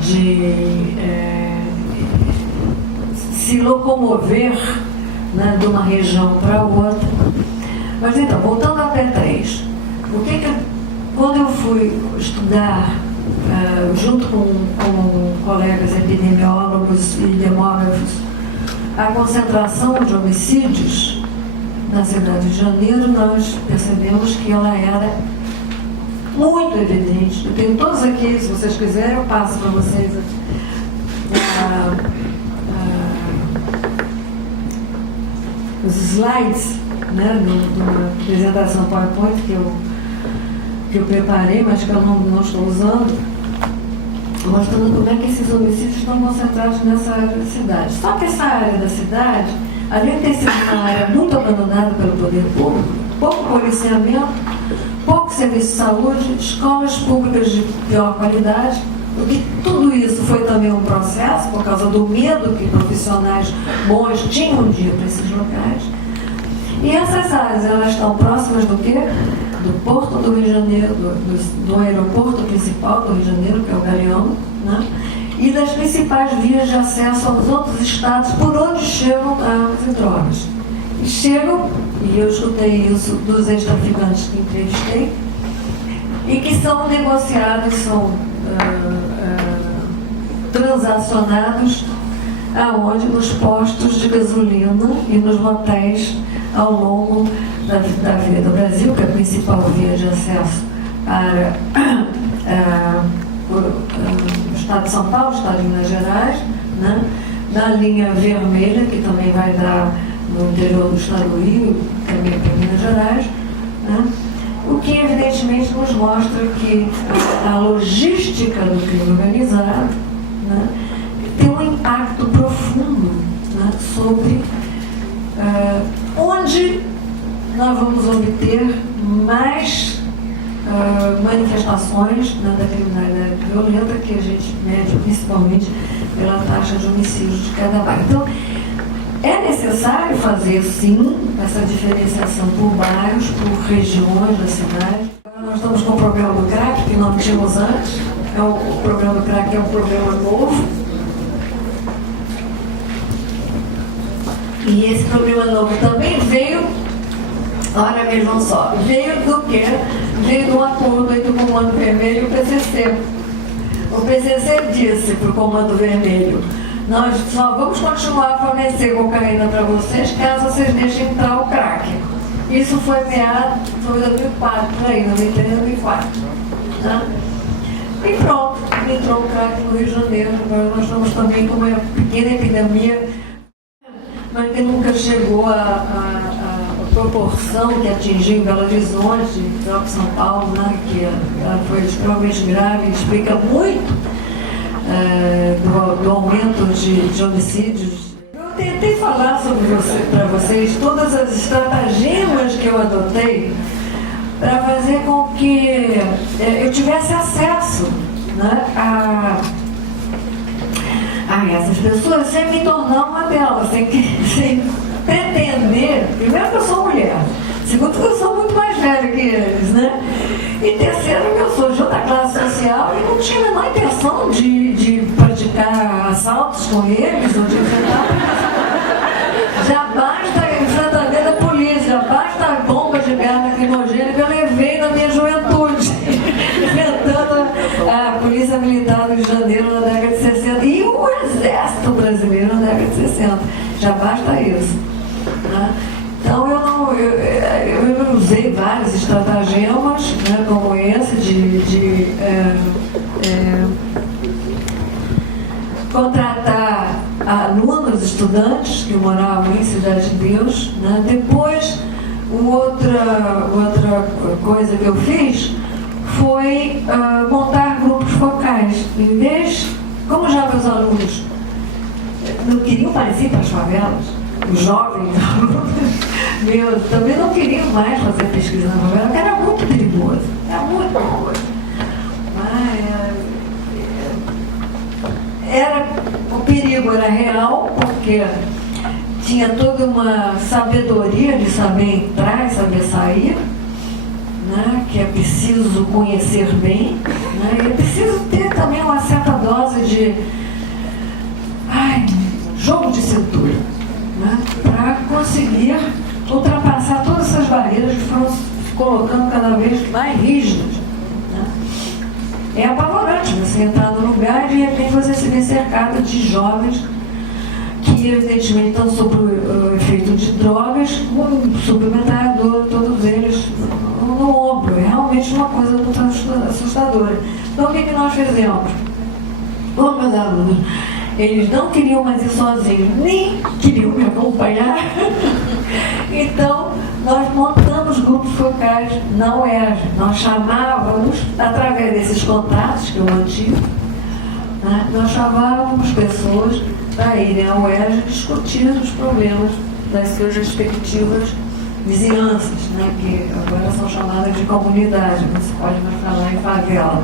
de se locomover, né, de uma região para outra. Mas então, voltando ao P3, quando eu fui estudar, junto com colegas epidemiólogos e demógrafos, a concentração de homicídios na cidade de Janeiro, nós percebemos que ela era muito evidente. Eu tenho todos aqui, se vocês quiserem, eu passo para vocês os slides, né, de uma apresentação PowerPoint que eu preparei, mas que eu não estou usando, mostrando como é que esses homicídios estão concentrados nessa área da cidade. Só que essa área da cidade, além de ter sido uma área muito abandonada pelo poder público, pouco policiamento, pouco serviço de saúde, escolas públicas de pior qualidade, Porque tudo isso foi também um processo por causa do medo que profissionais bons tinham de ir para esses locais. E essas áreas, elas estão próximas do quê? Do Porto do Rio de Janeiro, do aeroporto principal do Rio de Janeiro, que é o Galeão, né? E das principais vias de acesso aos outros estados por onde chegam armas e drogas. E chegam, e eu escutei isso dos ex-traficantes que entrevistei, e que são negociados, são transacionados aonde? Nos postos de gasolina e nos motéis ao longo da Via do Brasil, que é a principal via de acesso para o estado de São Paulo, o estado de Minas Gerais, né? Na linha vermelha, que também vai dar no interior do estado do Rio, também para Minas Gerais, né? O que evidentemente nos mostra que a logística do crime organizado, né, tem um impacto profundo, né, sobre onde nós vamos obter mais manifestações, né, da criminalidade violenta, que a gente mede principalmente pela taxa de homicídios de cada bairro. Então, é necessário fazer, sim, essa diferenciação por bairros, por regiões da cidade. Agora nós estamos com o problema do crack, que não tínhamos antes. O problema do crack é um problema novo. E esse problema novo também veio, olha, vejam só, veio do quê? Veio do acordo entre o Comando Vermelho e o PCC. O PCC disse para o Comando Vermelho: nós só vamos continuar a fornecer cocaína para vocês caso vocês deixem entrar o crack. Isso foi foi 2004, por aí, 93, 2004. Né? E pronto, entrou o crack no Rio de Janeiro. Agora nós estamos também com uma pequena epidemia, mas que nunca chegou a proporção que atingiu em Belo Horizonte, em São Paulo, né? Que ela foi extremamente grave, explica muito do aumento de homicídios. Eu tentei falar para vocês todas as estratagemas que eu adotei para fazer com que eu tivesse acesso, né, a essas pessoas sem me tornar uma delas, sem pretender, primeiro que eu sou mulher, segundo que eu sou muito mais velha que eles, né? E terceiro que eu sou de outra classe social e não tinha a menor intenção de praticar assaltos com eles ou de enfrentar. Já basta enfrentamento da polícia, já basta a bomba de gás lacrimogênea que eu levei na minha juventude, enfrentando a Polícia Militar do Rio de Janeiro na década de 60 e o Exército Brasileiro na década de 60. Já basta isso. Né? Então eu usei vários estratagemas, né, como esse de contratar alunos, estudantes que moravam em Cidade de Deus. Né? Depois, outra coisa que eu fiz foi montar grupos focais. Em vez, como já meus alunos não queriam mais ir para as favelas, os jovens meus também não queriam mais fazer pesquisa na favela, porque era muito perigoso. Era muito perigoso. O perigo era real, porque tinha toda uma sabedoria de saber entrar e saber sair, né, que é preciso conhecer bem, né, e é preciso ter também uma certa dose de jogo de cintura, né, para conseguir ultrapassar todas essas barreiras que foram se colocando cada vez mais rígidas. Né. É apavorante você entrar no lugar e de repente você se vê cercado de jovens que evidentemente estão sob o efeito de drogas, com um submetralhador, todos eles no ombro. É realmente uma coisa muito assustadora. Então o que nós fizemos? Bom, meus alunos, eles não queriam mais ir sozinhos, nem queriam me acompanhar. Então, nós montamos grupos focais na UERJ. Nós chamávamos, através desses contatos que eu mantive, né, nós chamávamos pessoas para irem à UERJ discutir os problemas das suas respectivas vizinhanças, né, que agora são chamadas de comunidade, não se pode mais falar em favela.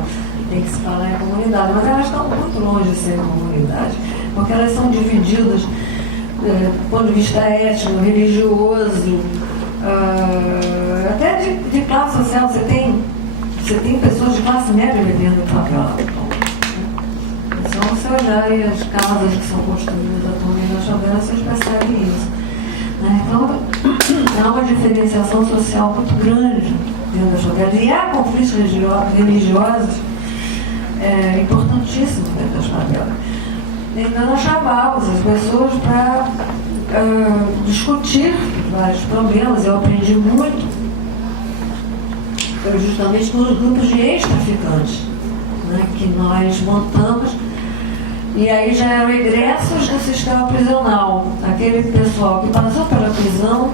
tem que se falar em comunidade, mas elas estão muito longe de ser comunidade, porque elas são divididas do ponto de vista étnico, religioso, até de classe social. Você tem pessoas de classe média vivendo em favela. Então, você olhar aí as casas que são construídas atualmente na favela, vocês percebem isso. Né? Então, há uma diferenciação social muito grande dentro da favela. E há conflitos religiosos importantíssimos dentro das favelas. Então, nós chamávamos as pessoas para discutir vários problemas. Eu aprendi muito justamente com os grupos de ex-traficantes, né, que nós montamos, e aí já eram egressos do sistema prisional. Aquele pessoal que passou pela prisão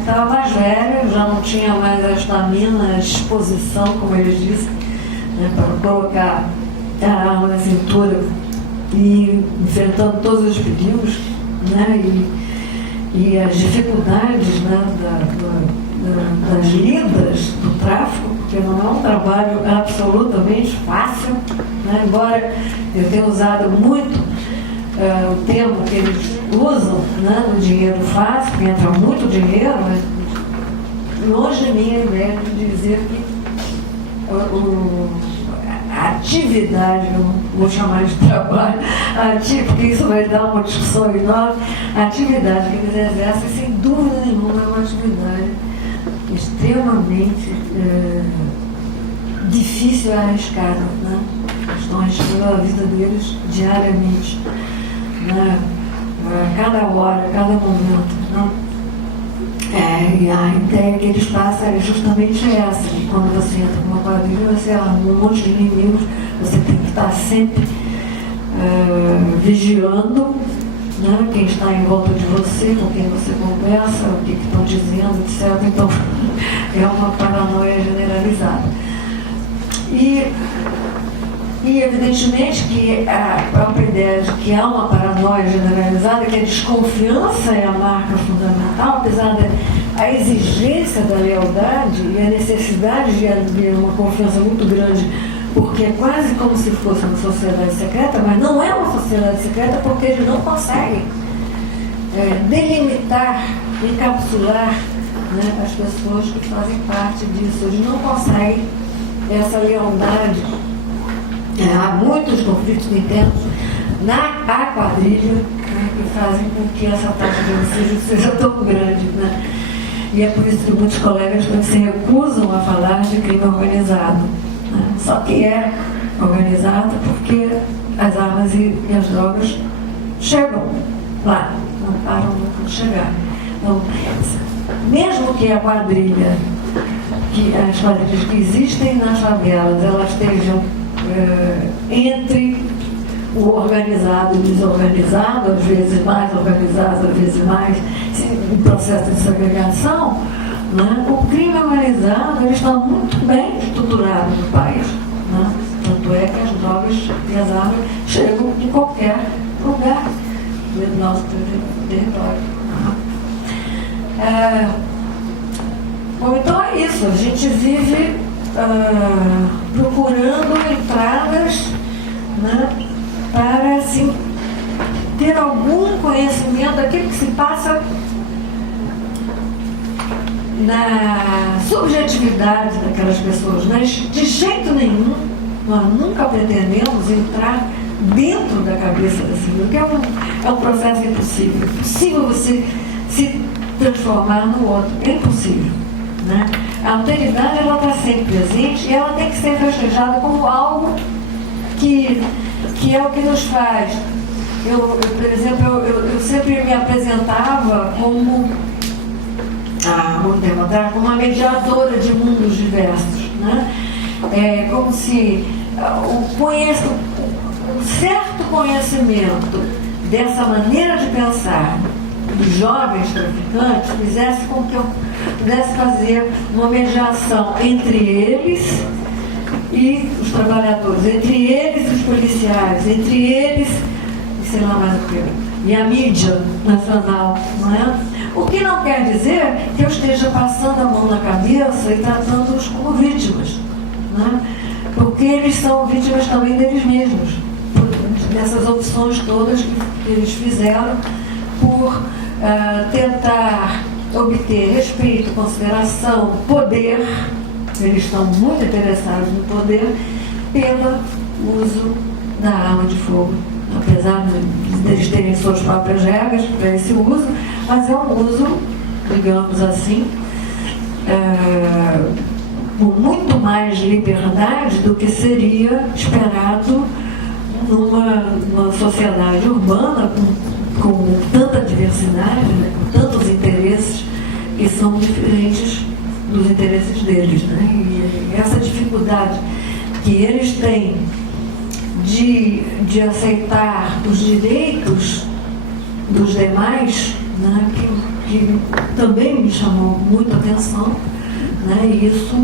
estava mais velho, já não tinha mais a estamina, a disposição, como eles dizem, né, para colocar a arma na cintura e enfrentando todos os perigos, né, e as dificuldades, né, das lidas do tráfico, porque não é um trabalho absolutamente fácil, né, embora eu tenha usado muito o termo que eles usam, né, do dinheiro fácil, que entra muito dinheiro, mas longe de mim a ideia de dizer que a atividade, eu não vou chamar de trabalho, porque isso vai dar uma discussão enorme. A atividade que eles exercem, sem dúvida nenhuma, é uma atividade extremamente difícil e arriscada, né? Estão arriscando a vida deles diariamente, né? Cada hora, cada momento, né? E a ideia que eles passam é justamente essa, que quando você entra numa quadrilha, você arruma um monte de inimigos, você tem que estar sempre vigiando, né, quem está em volta de você, com quem você conversa, o que estão dizendo, etc. Então, é uma paranoia generalizada. E evidentemente que a própria ideia de que há uma paranoia generalizada, que a desconfiança é a marca fundamental, apesar da exigência da lealdade e a necessidade de haver uma confiança muito grande, porque é quase como se fosse uma sociedade secreta, mas não é uma sociedade secreta porque eles não conseguem delimitar, encapsular, né, as pessoas que fazem parte disso. Eles não conseguem essa lealdade. Há muitos conflitos internos na quadrilha, né, que fazem com que essa taxa de homicídio seja tão grande, né? E é por isso que muitos colegas se recusam a falar de crime organizado, né? Só que é organizado porque as armas e as drogas chegam lá, não param nunca de chegar. Então, mesmo que a quadrilha, que as quadrilhas que existem nas favelas, elas estejam entre o organizado e o desorganizado, às vezes mais organizado, às vezes mais em processo de segregação, né? O crime organizado ele está muito bem estruturado no país, né? Tanto é que as drogas e as armas chegam em qualquer lugar do nosso território. Bom, então é isso, a gente vive procurando entradas, né, para assim, ter algum conhecimento daquilo que se passa na subjetividade daquelas pessoas, mas de jeito nenhum nós nunca pretendemos entrar dentro da cabeça desse mundo, que é um processo impossível. É impossível você se transformar no outro, é impossível, né? A alteridade ela está sempre presente e ela tem que ser festejada como algo que é o que nos faz. Por exemplo, eu sempre me apresentava como muito tempo atrás, como uma mediadora de mundos diversos, né? Como se um certo conhecimento dessa maneira de pensar dos jovens traficantes fizesse com que eu pudesse fazer uma mediação entre eles e os trabalhadores, entre eles e os policiais, entre eles e sei lá mais o que, e a mídia nacional, não é? O que não quer dizer que eu esteja passando a mão na cabeça e tratando-os como vítimas, né? porque eles são vítimas também deles mesmos, dessas opções todas que eles fizeram por tentar obter respeito, consideração, poder. Eles estão muito interessados no poder pelo uso da arma de fogo, apesar de eles terem suas próprias regras para esse uso, mas é um uso, digamos assim, com muito mais liberdade do que seria esperado numa sociedade urbana com tanta diversidade, né, com tantos interesses que são diferentes dos interesses deles, né? E essa dificuldade que eles têm de aceitar os direitos dos demais, né, que também me chamou muita atenção, né, e isso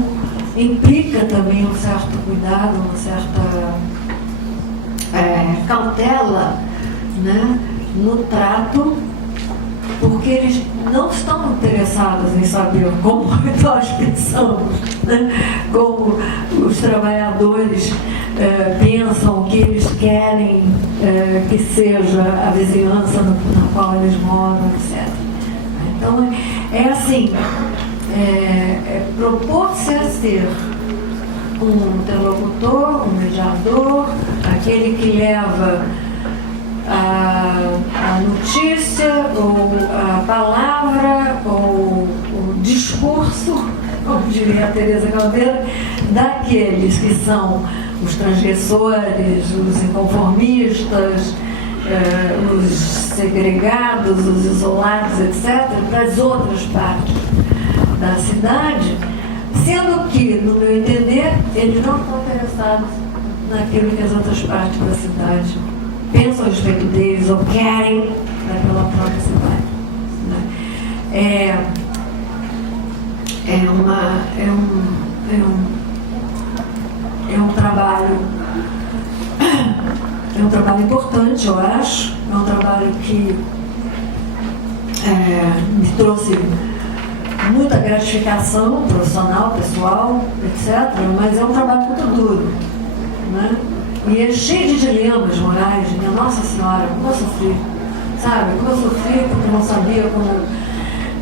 implica também um certo cuidado, uma certa cautela, né, no trato, porque eles não estão interessados em saber como nós pensamos, né, como os trabalhadores pensam, o que eles querem que seja a vizinhança na qual eles moram, etc. Então, é assim, propor-se a ser um interlocutor, um mediador, aquele que leva a notícia, ou a palavra, ou o discurso, como diria a Teresa Caldeira, daqueles que são os transgressores, os inconformistas, os segregados, os isolados, etc., das outras partes da cidade, sendo que, no meu entender, eles não estão interessados naquilo que as outras partes da cidade pensam a respeito deles ou querem naquela própria cidade, né? É um trabalho importante, eu acho. É um trabalho que me trouxe muita gratificação profissional, pessoal, etc. Mas é um trabalho muito duro, né? E é cheio de dilemas morais. Minha Nossa Senhora, como eu sofri, sabe? Como eu sofri porque não sabia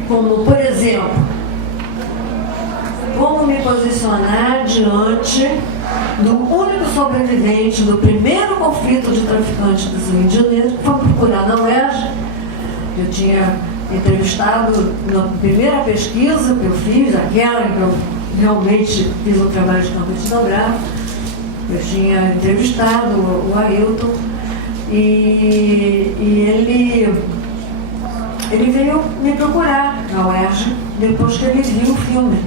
como, por exemplo, como me posicionar diante do único sobrevivente do primeiro conflito de traficantes do Rio de Janeiro, que foi procurar na UERJ. Eu tinha entrevistado na primeira pesquisa que eu fiz, aquela que eu realmente fiz um trabalho de campo etnográfico. Eu tinha entrevistado o Ailton e ele veio me procurar na UERJ depois que ele viu o filme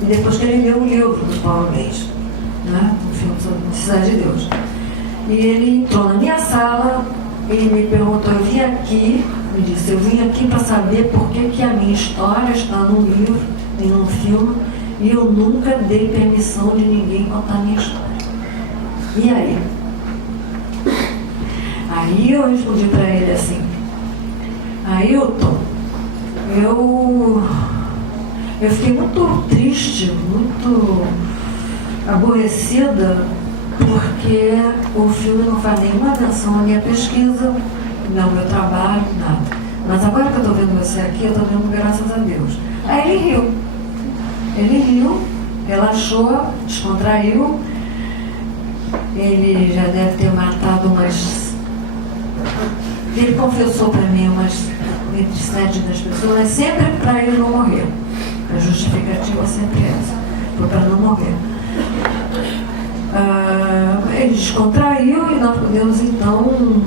e depois que ele leu o livro do Paulo Mendes, né, o filme sobre Cidade de Deus. E ele entrou na minha sala e me perguntou, eu vim aqui para saber por que a minha história está num livro e num filme e eu nunca dei permissão de ninguém contar a minha história. E aí? Aí eu respondi para ele assim, Ailton, eu fiquei muito triste, muito aborrecida, porque o filme não faz nenhuma menção à minha pesquisa, ao meu trabalho, nada. Mas agora que eu estou vendo você aqui, eu estou vendo graças a Deus. Aí ele riu, relaxou, descontraiu. Ele já deve ter matado ele confessou para mim entre 7 e 10 pessoas, mas sempre para ele não morrer. A justificativa sempre é essa, foi para não morrer. Ele descontraiu e nós podemos então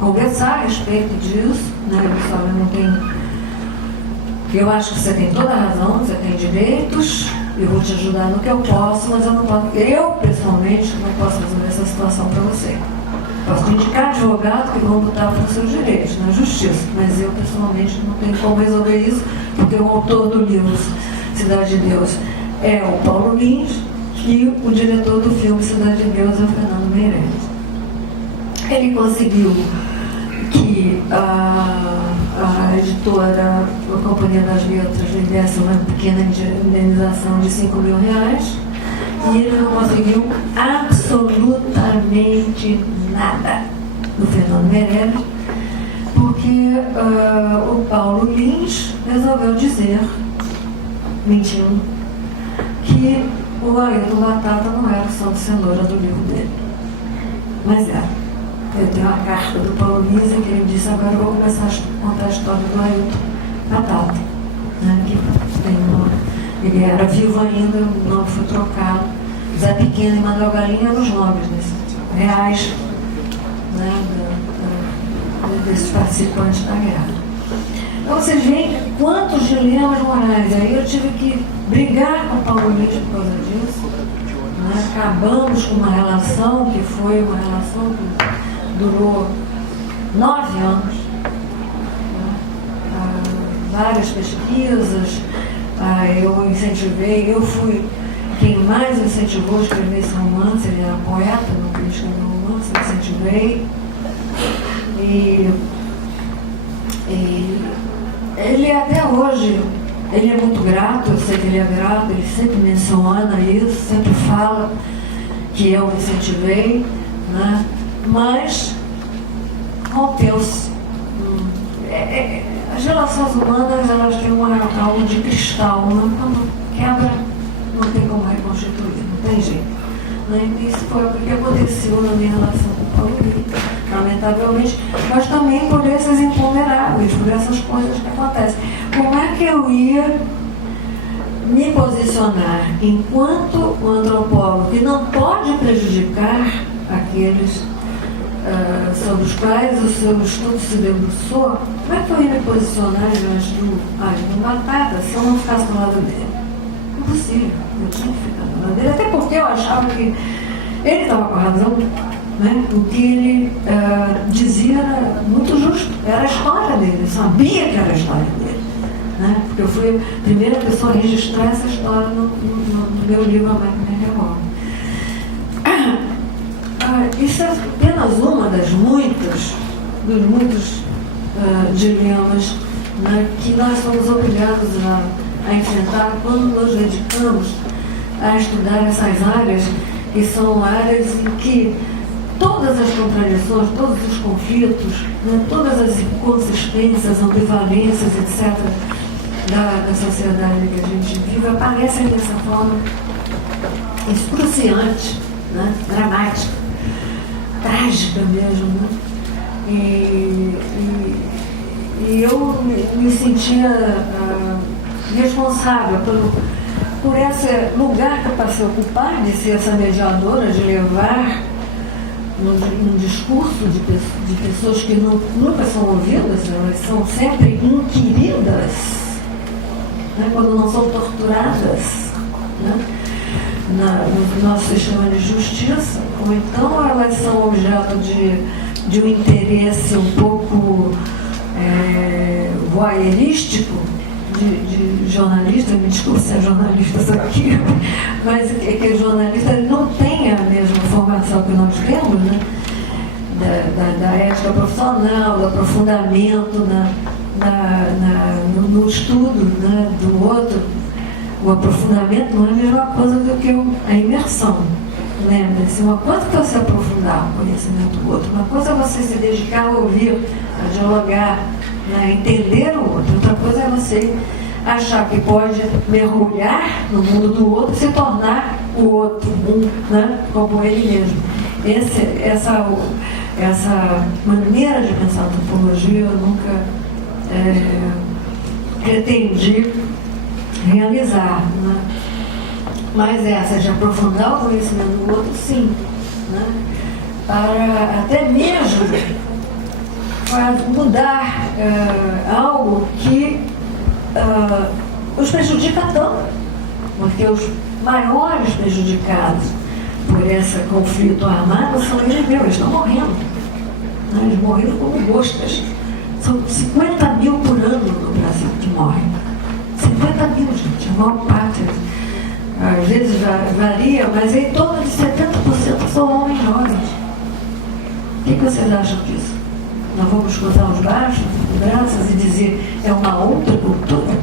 conversar a respeito disso, né? Ele falou, eu acho que você tem toda a razão, você tem direitos, eu vou te ajudar no que eu posso, mas eu pessoalmente não posso resolver essa situação para você. Posso te indicar advogado que vão lutar pelos seus direitos na justiça, mas eu pessoalmente não tenho como resolver isso, porque o autor do livro Cidade de Deus é o Paulo Lins e o diretor do filme Cidade de Deus é o Fernando Meirelles. Ele conseguiu que a editora, a Companhia das Letras, lhe desse uma pequena indenização de R$5.000 e ele não conseguiu absolutamente nada do Fernando Meirelles, porque o Paulo Lins resolveu dizer, mentindo, que o Ailton Batata não era só de cenoura do livro dele, mas era. Eu tenho uma carta do Paulo Lins em que ele disse: agora eu vou começar a contar a história do Ailton Batata, né, que tem ele era vivo ainda, o nome foi trocado. Zé Pequeno e Manuel Galinha eram os nomes reais, né, desses participantes da guerra. Então vocês veem quantos dilemas morais. Aí eu tive que brigar com o Paulo Lins por causa disso. Né? Acabamos com uma relação que foi uma relação que durou 9 anos. Né? Várias pesquisas, eu incentivei, eu fui quem mais incentivou a escrever esse romance. Ele era poeta, não queria escrever um romance, eu incentivei. E ele até hoje, ele é muito grato, eu sei que ele é grato, ele sempre menciona isso, sempre fala que eu incentivei, né? Mas rompeu-se. As relações humanas, elas têm uma alma de cristal, né? Quando quebra, não tem como reconstituir, não tem jeito. Né? Isso foi o que aconteceu na minha relação com o Paulo Lins, lamentavelmente, mas também por esses imponderáveis, por essas coisas que acontecem. Como é que eu ia me posicionar enquanto um antropólogo que não pode prejudicar aqueles sobre os quais o seu estudo se debruçou? Como é que eu ia me posicionar diante do Ailton Batata se eu não ficasse do lado dele? Impossível, eu tinha que ficar do lado dele, até porque eu achava que ele estava com a razão, né? O que ele dizia era muito justo, era a história dele, eu sabia que era a história dele, né? Porque eu fui a primeira pessoa a registrar essa história no meu livro A Máquina Revolve. Isso é apenas uma dos muitos dilemas, né, que nós somos obrigados a enfrentar quando nos dedicamos a estudar essas áreas, que são áreas em que todas as contradições, todos os conflitos, né, todas as inconsistências, ambivalências, etc., da sociedade que a gente vive aparecem dessa forma excruciante, né, dramática, trágica mesmo, né? E eu me sentia responsável por esse lugar que eu passei a ocupar, de ser essa mediadora, de levar um discurso de pessoas que nunca são ouvidas, elas são sempre inquiridas, né, quando não são torturadas, né, no nosso sistema de justiça, ou então elas são objeto de um interesse um pouco voyeurístico de jornalista. Me desculpe ser jornalista aqui, mas é que o jornalista não tem a mesma formação que nós temos, né? Da ética profissional, do aprofundamento no estudo, né, do outro. O aprofundamento não é a mesma coisa do que a imersão. Lembre-se, uma coisa é você aprofundar o conhecimento do outro, uma coisa é você se dedicar a ouvir, a dialogar, né, a entender o outro. Outra coisa é você achar que pode mergulhar no mundo do outro e se tornar o outro, né, como ele mesmo. Essa maneira de pensar a antropologia eu nunca pretendi realizar, né? Mas essa de aprofundar o conhecimento do outro, sim, né? Para até mesmo mudar algo que os prejudica tanto, porque os maiores prejudicados por esse conflito armado são eles mesmos, eles estão morrendo, né? Eles morreram como moscas. São 50 mil por ano no Brasil que morrem. 50 mil, gente, a maior parte. Às vezes varia, mas em torno de 70% são homens jovens. O que vocês acham disso? Nós vamos escutar os baixos, lembranças e dizer é uma outra cultura?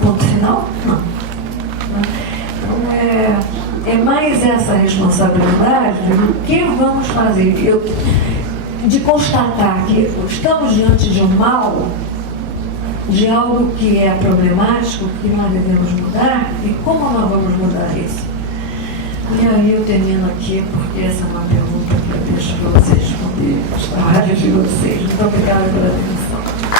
Ponto final? Não. Então é mais mais essa responsabilidade do que vamos fazer, de constatar que estamos diante de um mal, de algo que é problemático, que nós devemos mudar, e como nós vamos mudar isso? E aí eu termino aqui, porque essa é uma pergunta que eu deixo para vocês responder, as rádios de vocês. Muito obrigada pela atenção.